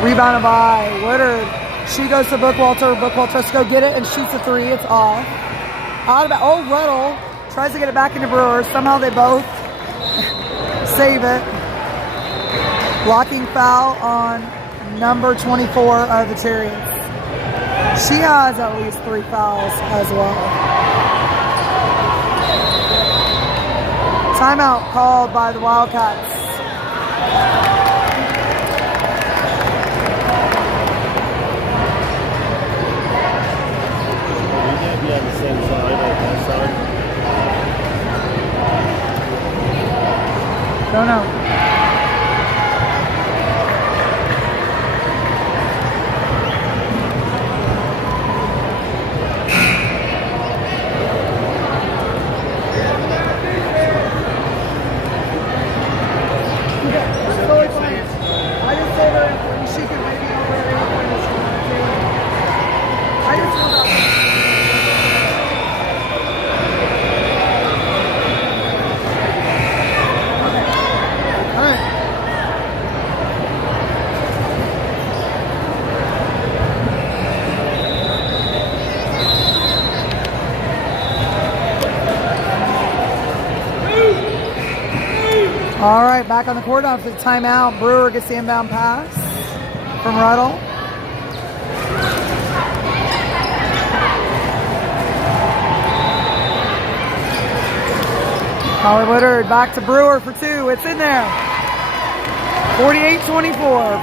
Rebounded by Woodard. She goes to Bookwalter. Bookwalter has to go get it and shoots a 3. It's off. Oh, Ruddle tries to get it back into Brewer. Somehow they both save it. Blocking foul on number 24 of the Chariots. She has at least 3 fouls as well. Timeout called by the Wildcats. All right, back on the court after the timeout. Brewer gets the inbound pass from Ruddle. Holly Woodard back to Brewer for two. It's in there. 48-24.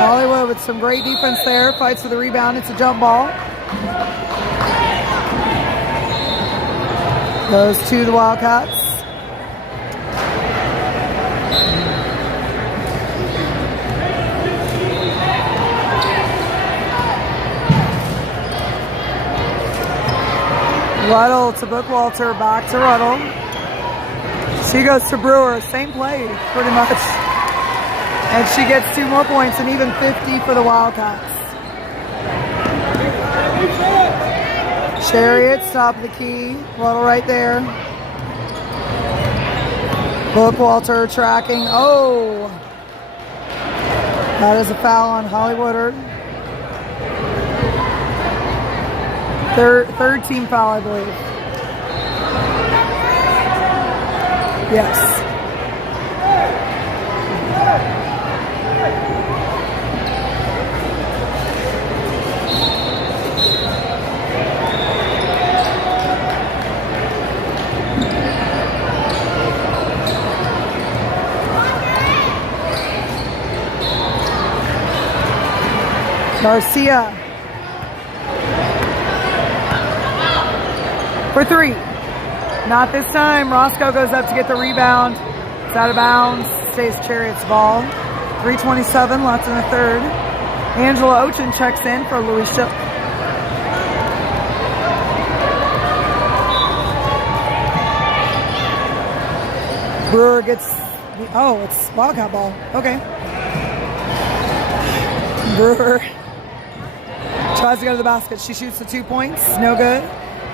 Hollywood with some great defense there. Fights for the rebound. It's a jump ball. Goes to the Wildcats. Ruddle to Bookwalter, back to Ruddle. She goes to Brewer, same play pretty much. And she gets 2 more points and even 50 for the Wildcats. Chariots, top of the key. Ruddle right there. Bookwalter tracking. Oh! That is a foul on Holly Woodard. Third team foul, I believe. Yes. Garcia for 3. Not this time. Roscoe goes up to get the rebound. It's out of bounds. Stays Chariots ball. 3:27 left in the third. Angela Ochin checks in for Louis Shook. Brewer gets it's Wildcat ball. Okay. Brewer tries to go to the basket. She shoots the 2 points. No good.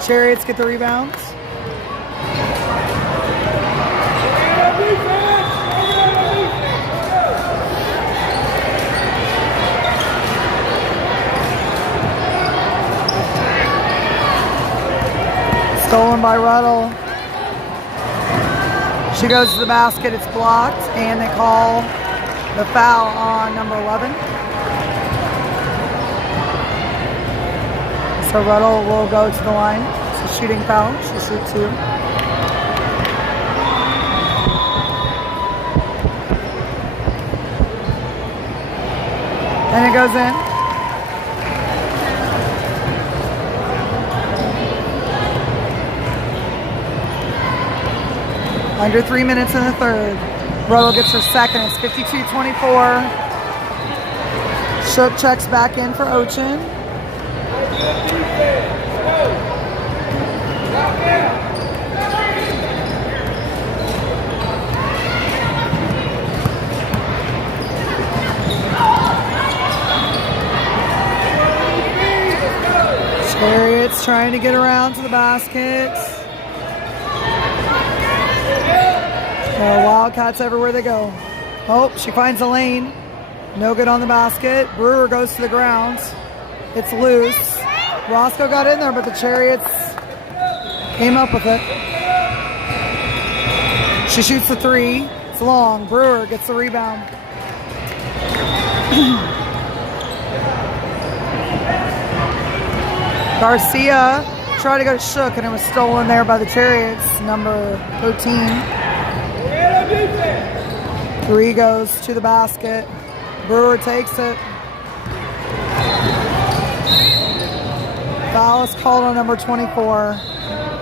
Chariots get the rebound. Stolen by Ruddle. She goes to the basket. It's blocked, and they call the foul on number 11. So Ruddle will go to the line. It's a shooting foul. She'll shoot 2. And it goes in. Under 3 minutes in the third. Ruddle gets her second. It's 52-24. Shook checks back in for Ochin. Chariots trying to get around to the basket. Wildcats everywhere they go. Oh, she finds a lane. No good on the basket. Brewer goes to the ground. It's loose. Roscoe got in there, but the Chariots came up with it. She shoots the 3. It's long. Brewer gets the rebound. Garcia tried to go to Shook, and it was stolen there by the Chariots, number 13. 3 goes to the basket. Brewer takes it. Foul is called on number 24.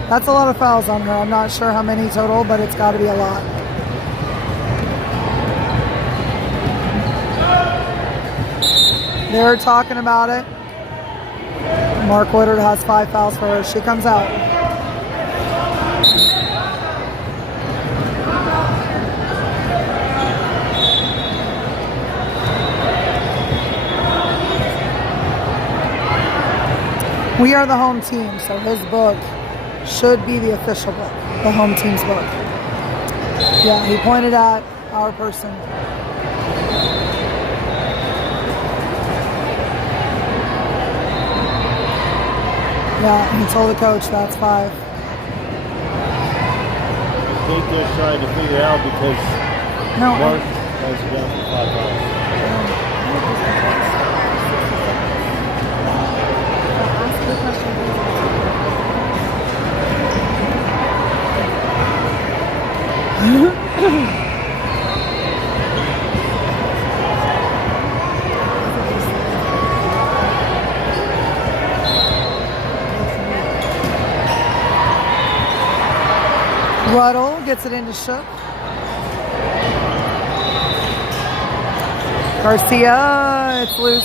That's a lot of fouls on her. I'm not sure how many total, but it's got to be a lot. They're talking about it. Mark Woodard has 5 fouls for her. She comes out. We are the home team, so his book should be the official book, the home team's book. Yeah, he pointed at our person. Yeah, he told the coach that's 5. I think they're trying to figure it out because No. Mark has it down for 5 miles. Ruddle gets it into Shook. Garcia, it's loose.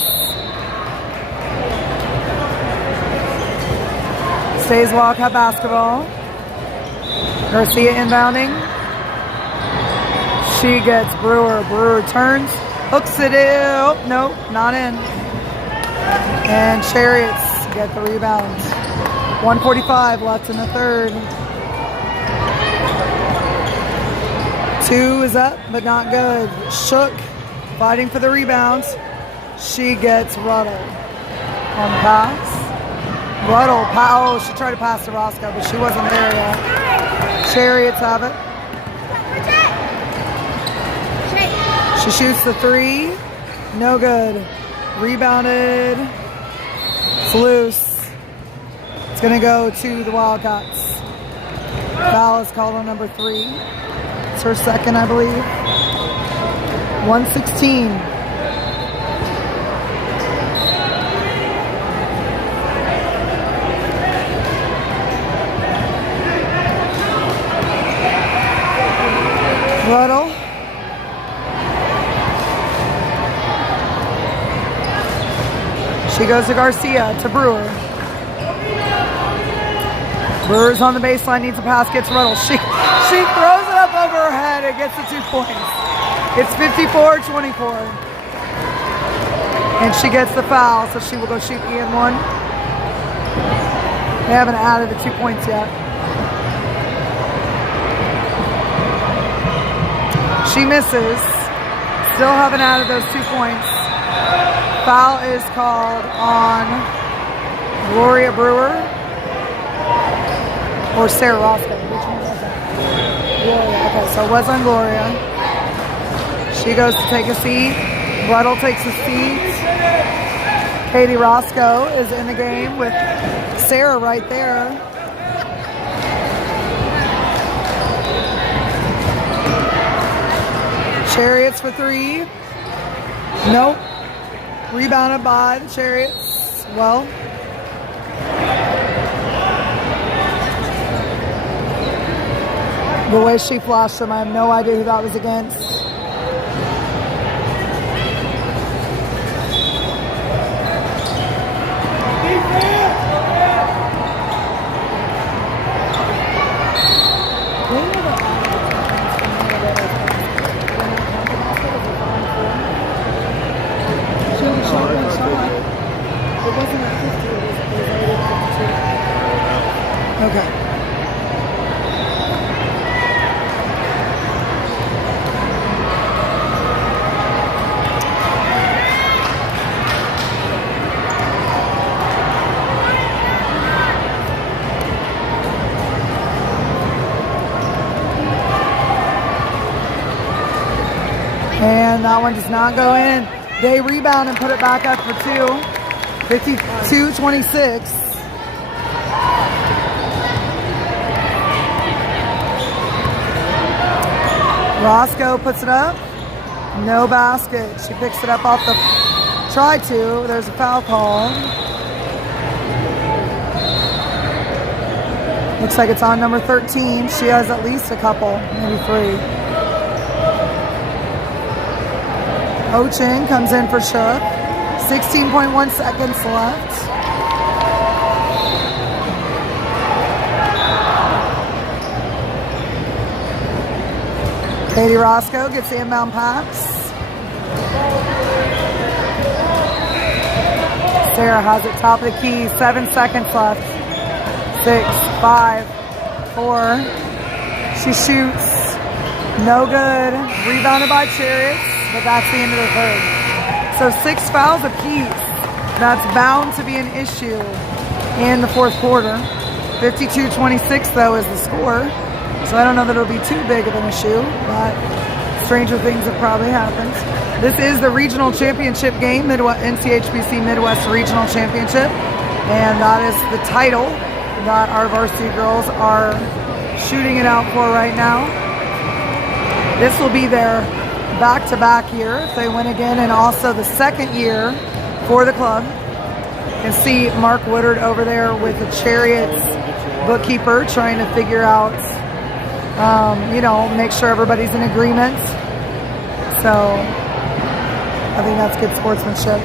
Stays Wildcat basketball. Garcia inbounding. She gets Brewer. Brewer turns, hooks it in. Oh, no, not in. And Chariots get the rebound. 1:45 left in the third. 2 is up, but not good. Shook, fighting for the rebounds. She gets Ruddle on the pass. Ruddle, oh, she tried to pass to Roscoe, but she wasn't there yet. Chariots have it. She shoots the 3. No good. Rebounded. It's loose. It's going to go to the Wildcats. Foul is called on number 3. It's her second, I believe. 1:16. Ruddle. She goes to Garcia, to Brewer. Brewer's on the baseline, needs a pass, gets Ruddle. She throws it up over her head and gets the 2 points. It's 54-24. And she gets the foul, so she will go shoot the N1. They haven't added the 2 points yet. She misses. Still haven't added those 2 points. Foul is called on Gloria Brewer or Sarah Roscoe. Which one was that? Gloria. Okay, so it was on Gloria. She goes to take a seat. Ruddle takes a seat. Katie Roscoe is in the game with Sarah right there. Chariots for 3. Nope. Rebounded by the Chariots. Well, the way she flashed them, I have no idea who that was against. Okay. And that one does not go in. They rebound and put it back up for 2. 52-26. Roscoe puts it up. No basket. She picks it up off the... Tried to. There's a foul call. Looks like it's on number 13. She has at least a couple. Maybe 3. Ochin comes in for Shook. 16.1 seconds left. Katie Roscoe gets the inbound pass. Sarah has it top of the key. 7 seconds left. 6, 5, 4. She shoots. No good. Rebounded by Chariots, but that's the end of the third. So 6 fouls apiece. That's bound to be an issue in the fourth quarter. 52-26 though is the score. So I don't know that it'll be too big of an issue, but stranger things have probably happened. This is the regional championship game, NCHBC Midwest Regional Championship, and that is the title that our varsity girls are shooting it out for right now. This will be their back-to-back year if they win again, and also the second year for the club. You can see Mark Woodard over there with the Chariots bookkeeper trying to figure out, make sure everybody's in agreement. So I think that's good sportsmanship.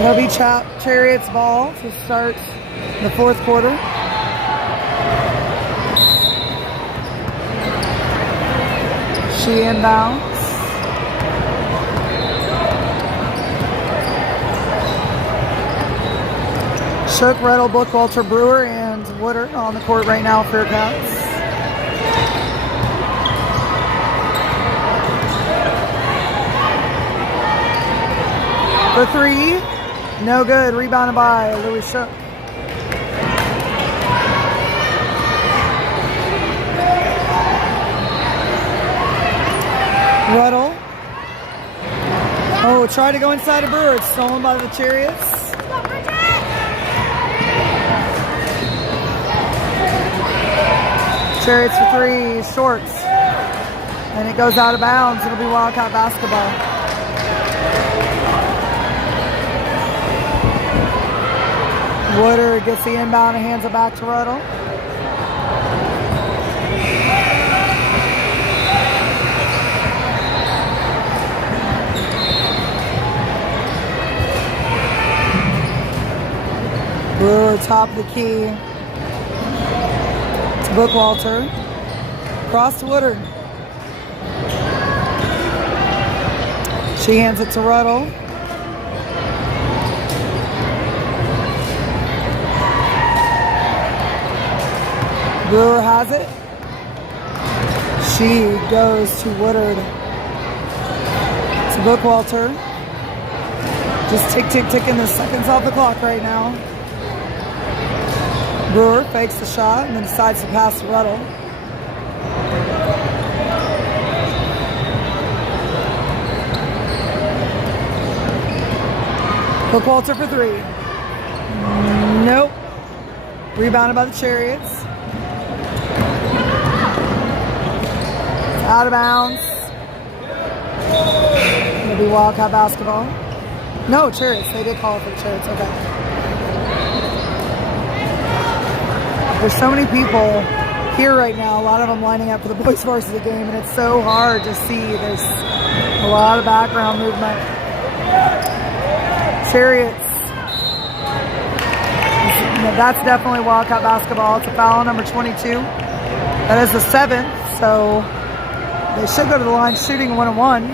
It'll be CHAP Chariots ball to start the fourth quarter. She inbounds. Shook, Rettel, Bookwalter, Brewer, and Woodard on the court right now for Cats. For three. No good. Rebounded by Louis Shook. Rettel. Oh, tried to go inside of Brewer. It's stolen by the Chariots. Chariots for three. Shorts. And it goes out of bounds. It'll be Wildcat basketball. Woodard gets the inbound and hands it back to Rettel. Brewer top of the key to Bookwalter. Cross to Woodard. She hands it to Rettel. Brewer has it. She goes to Woodard. To Bookwalter. Just ticking the seconds off the clock right now. Brewer fakes the shot and then decides to pass to Rettel. Bookwalter for three. Nope. Rebounded by the Chariots. Out of bounds. It'll be Wildcat basketball. No, Chariots. They did call it for the Chariots. Okay. There's so many people here right now. A lot of them lining up for the boys varsity game, and it's so hard to see. There's a lot of background movement. Chariots. That's definitely Wildcat basketball. It's a foul on number 22. That is the 7th, so they should go to the line shooting 1-on-1.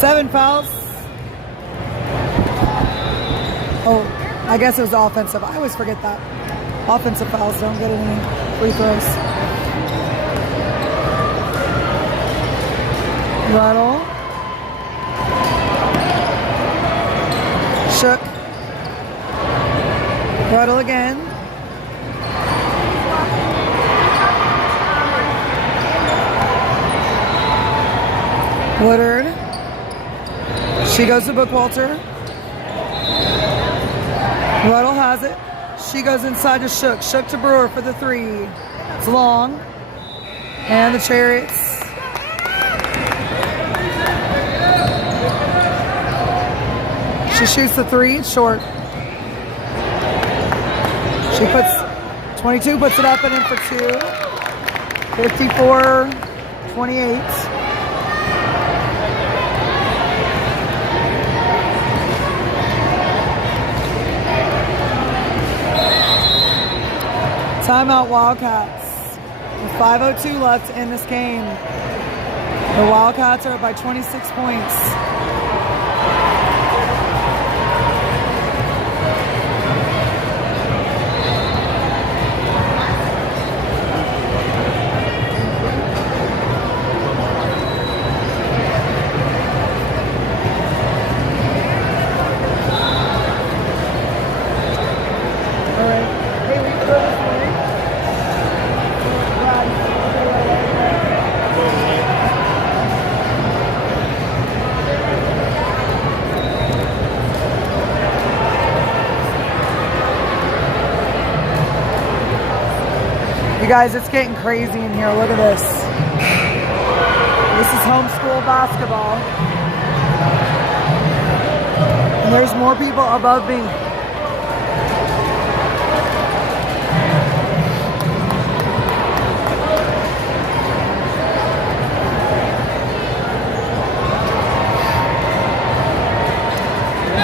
7 fouls. Oh, I guess it was offensive. I always forget that. Offensive fouls don't get any free throws. Rettel. Shook. Rettel again. Woodard. She goes to Bookwalter. Rettel has it. She goes inside to Shook. Shook to Brewer for the three. It's long. And the Chariots. She shoots the three. It's short. She puts 22, puts it up and in for two. 54-28. Timeout Wildcats. With 5:02 left in this game. The Wildcats are up by 26 points. You guys, it's getting crazy in here. Look at this. This is homeschool basketball. And there's more people above me.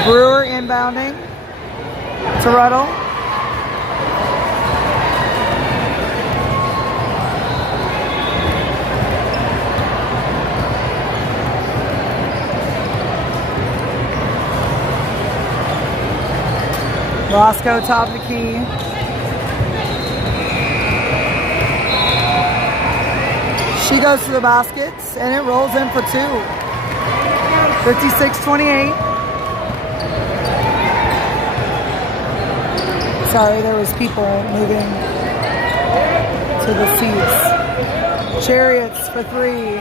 Brewer inbounding to Ruddle. Roscoe top of the key. She goes to the baskets and it rolls in for two. 56-28. Sorry, there was people moving to the seats. Chariots for three.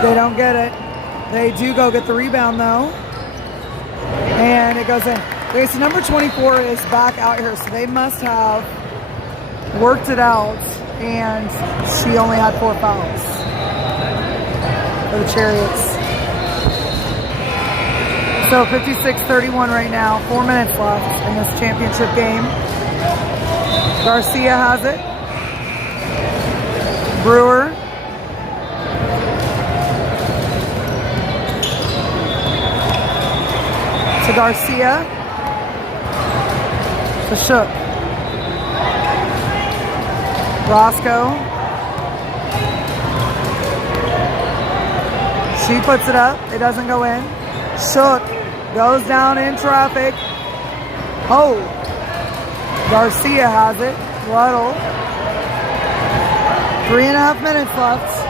They don't get it. They do go get the rebound though. And it goes in. Okay, so number 24 is back out here, so they must have worked it out, and she only had 4 fouls for the Chariots. So 56-31 right now, 4 minutes left in this championship game. Garcia has it. Brewer. To Garcia. To Shook. Roscoe. She puts it up. It doesn't go in. Shook goes down in traffic. Oh. Garcia has it. Ruddle. 3.5 minutes left.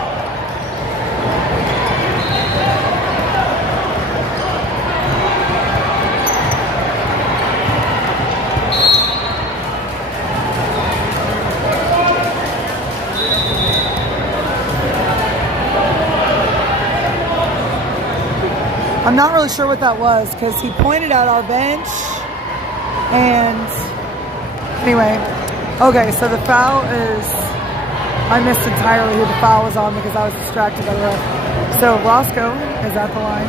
I'm not really sure what that was because he pointed at our bench and anyway, okay, so the foul is, I missed entirely who the foul was on because I was distracted by the ref. So Roscoe is at the line.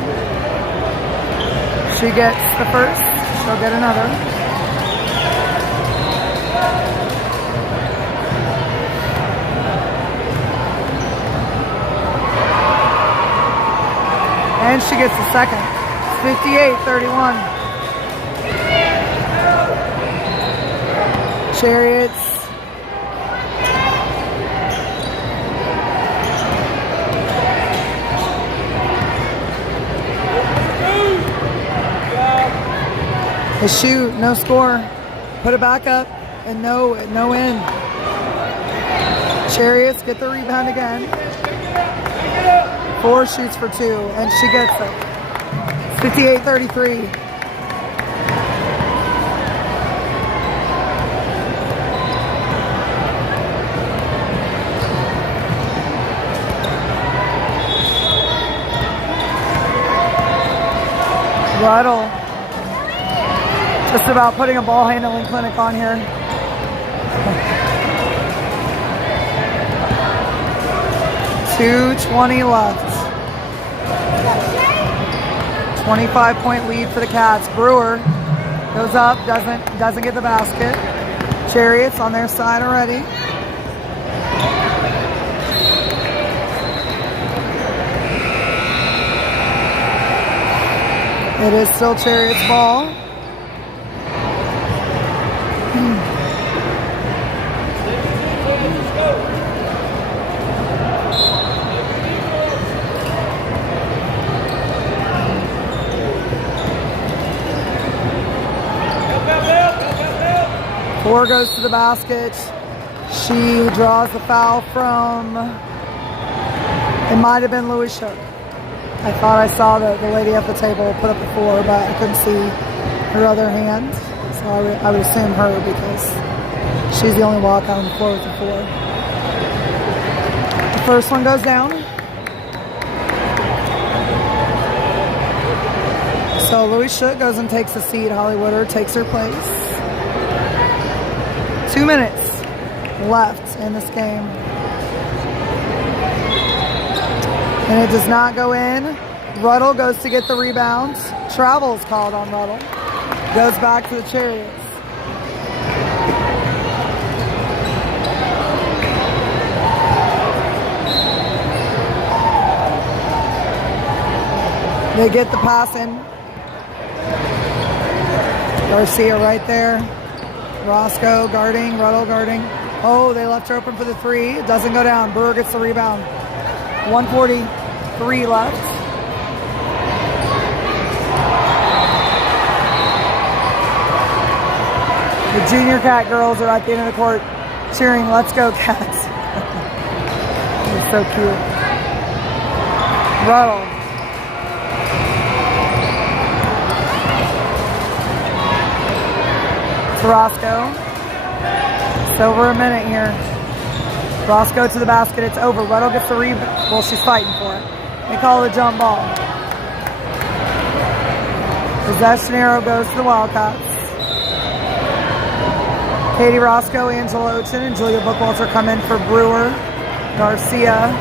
She gets the first, she'll get another. And she gets the second. It's 58-31. Chariots. The shoot, no score. Put it back up and no in. Chariots get the rebound again. 4 shoots for 2, and she gets it. It's 58-33. Ruddle. Just about putting a ball handling clinic on here. .220 left. 25-point lead for the Cats. Brewer goes up, doesn't get the basket. Chariots on their side already. It is still Chariots ball. 4 goes to the basket. She draws the foul from, it might have been Louis Shook. I thought I saw the lady at the table put up the 4, but I couldn't see her other hand. So I would assume her because she's the only walkout on the floor with the 4. The first one goes down. So Louis Shook goes and takes a seat. Holly Woodard takes her place. 2 minutes left in this game. And it does not go in. Ruddle goes to get the rebound. Travel is called on Ruddle. Goes back to the Chariots. They get the pass in. Garcia right there. Roscoe guarding, Ruddle guarding. Oh, they left her open for the 3. It doesn't go down. Brewer gets the rebound. 1:43 left. The junior Cat girls are at the end of the court cheering, "Let's go Cats." It's so cute. Ruddle. It's Roscoe. It's over a minute here. Roscoe to the basket. It's over. Ruddle gets the rebound. Well, she's fighting for it. They call it a jump ball. Possession arrow goes to the Wildcats. Katie Roscoe, Angela Ochin, and Julia Bookwalter come in for Brewer, Garcia,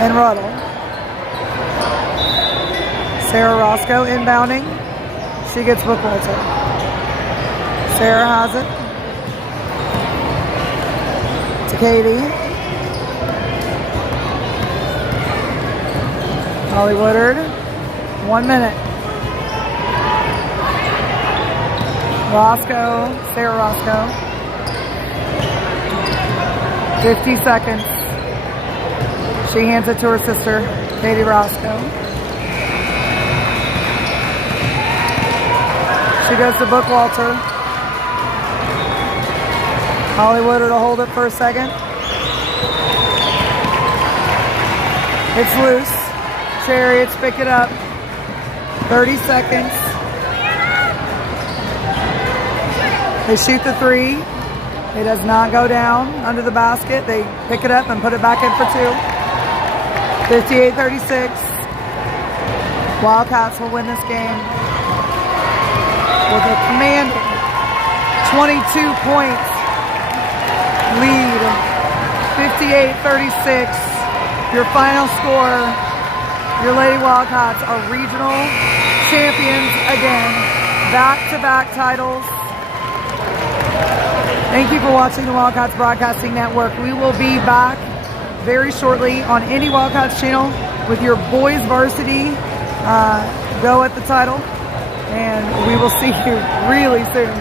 and Ruddle. Sarah Roscoe inbounding. She gets Bookwalter. Sarah has it. To Katie. Holly Woodard. 1 minute. Roscoe, Sarah Roscoe. 50 seconds. She hands it to her sister, Katie Roscoe. She goes to Bookwalter. Holly Woodard will hold it for a second. It's loose. Chariots pick it up. 30 seconds. They shoot the 3. It does not go down under the basket. They pick it up and put it back in for 2. 58-36. Wildcats will win this game with a commanding 22-point lead. 58-36. Your final score. Your Lady Wildcats are regional champions again. Back-to-back titles. Thank you for watching the Wildcats Broadcasting Network. We will be back very shortly on Indy Wildcats channel with your boys varsity go at the title. And we will see you really soon.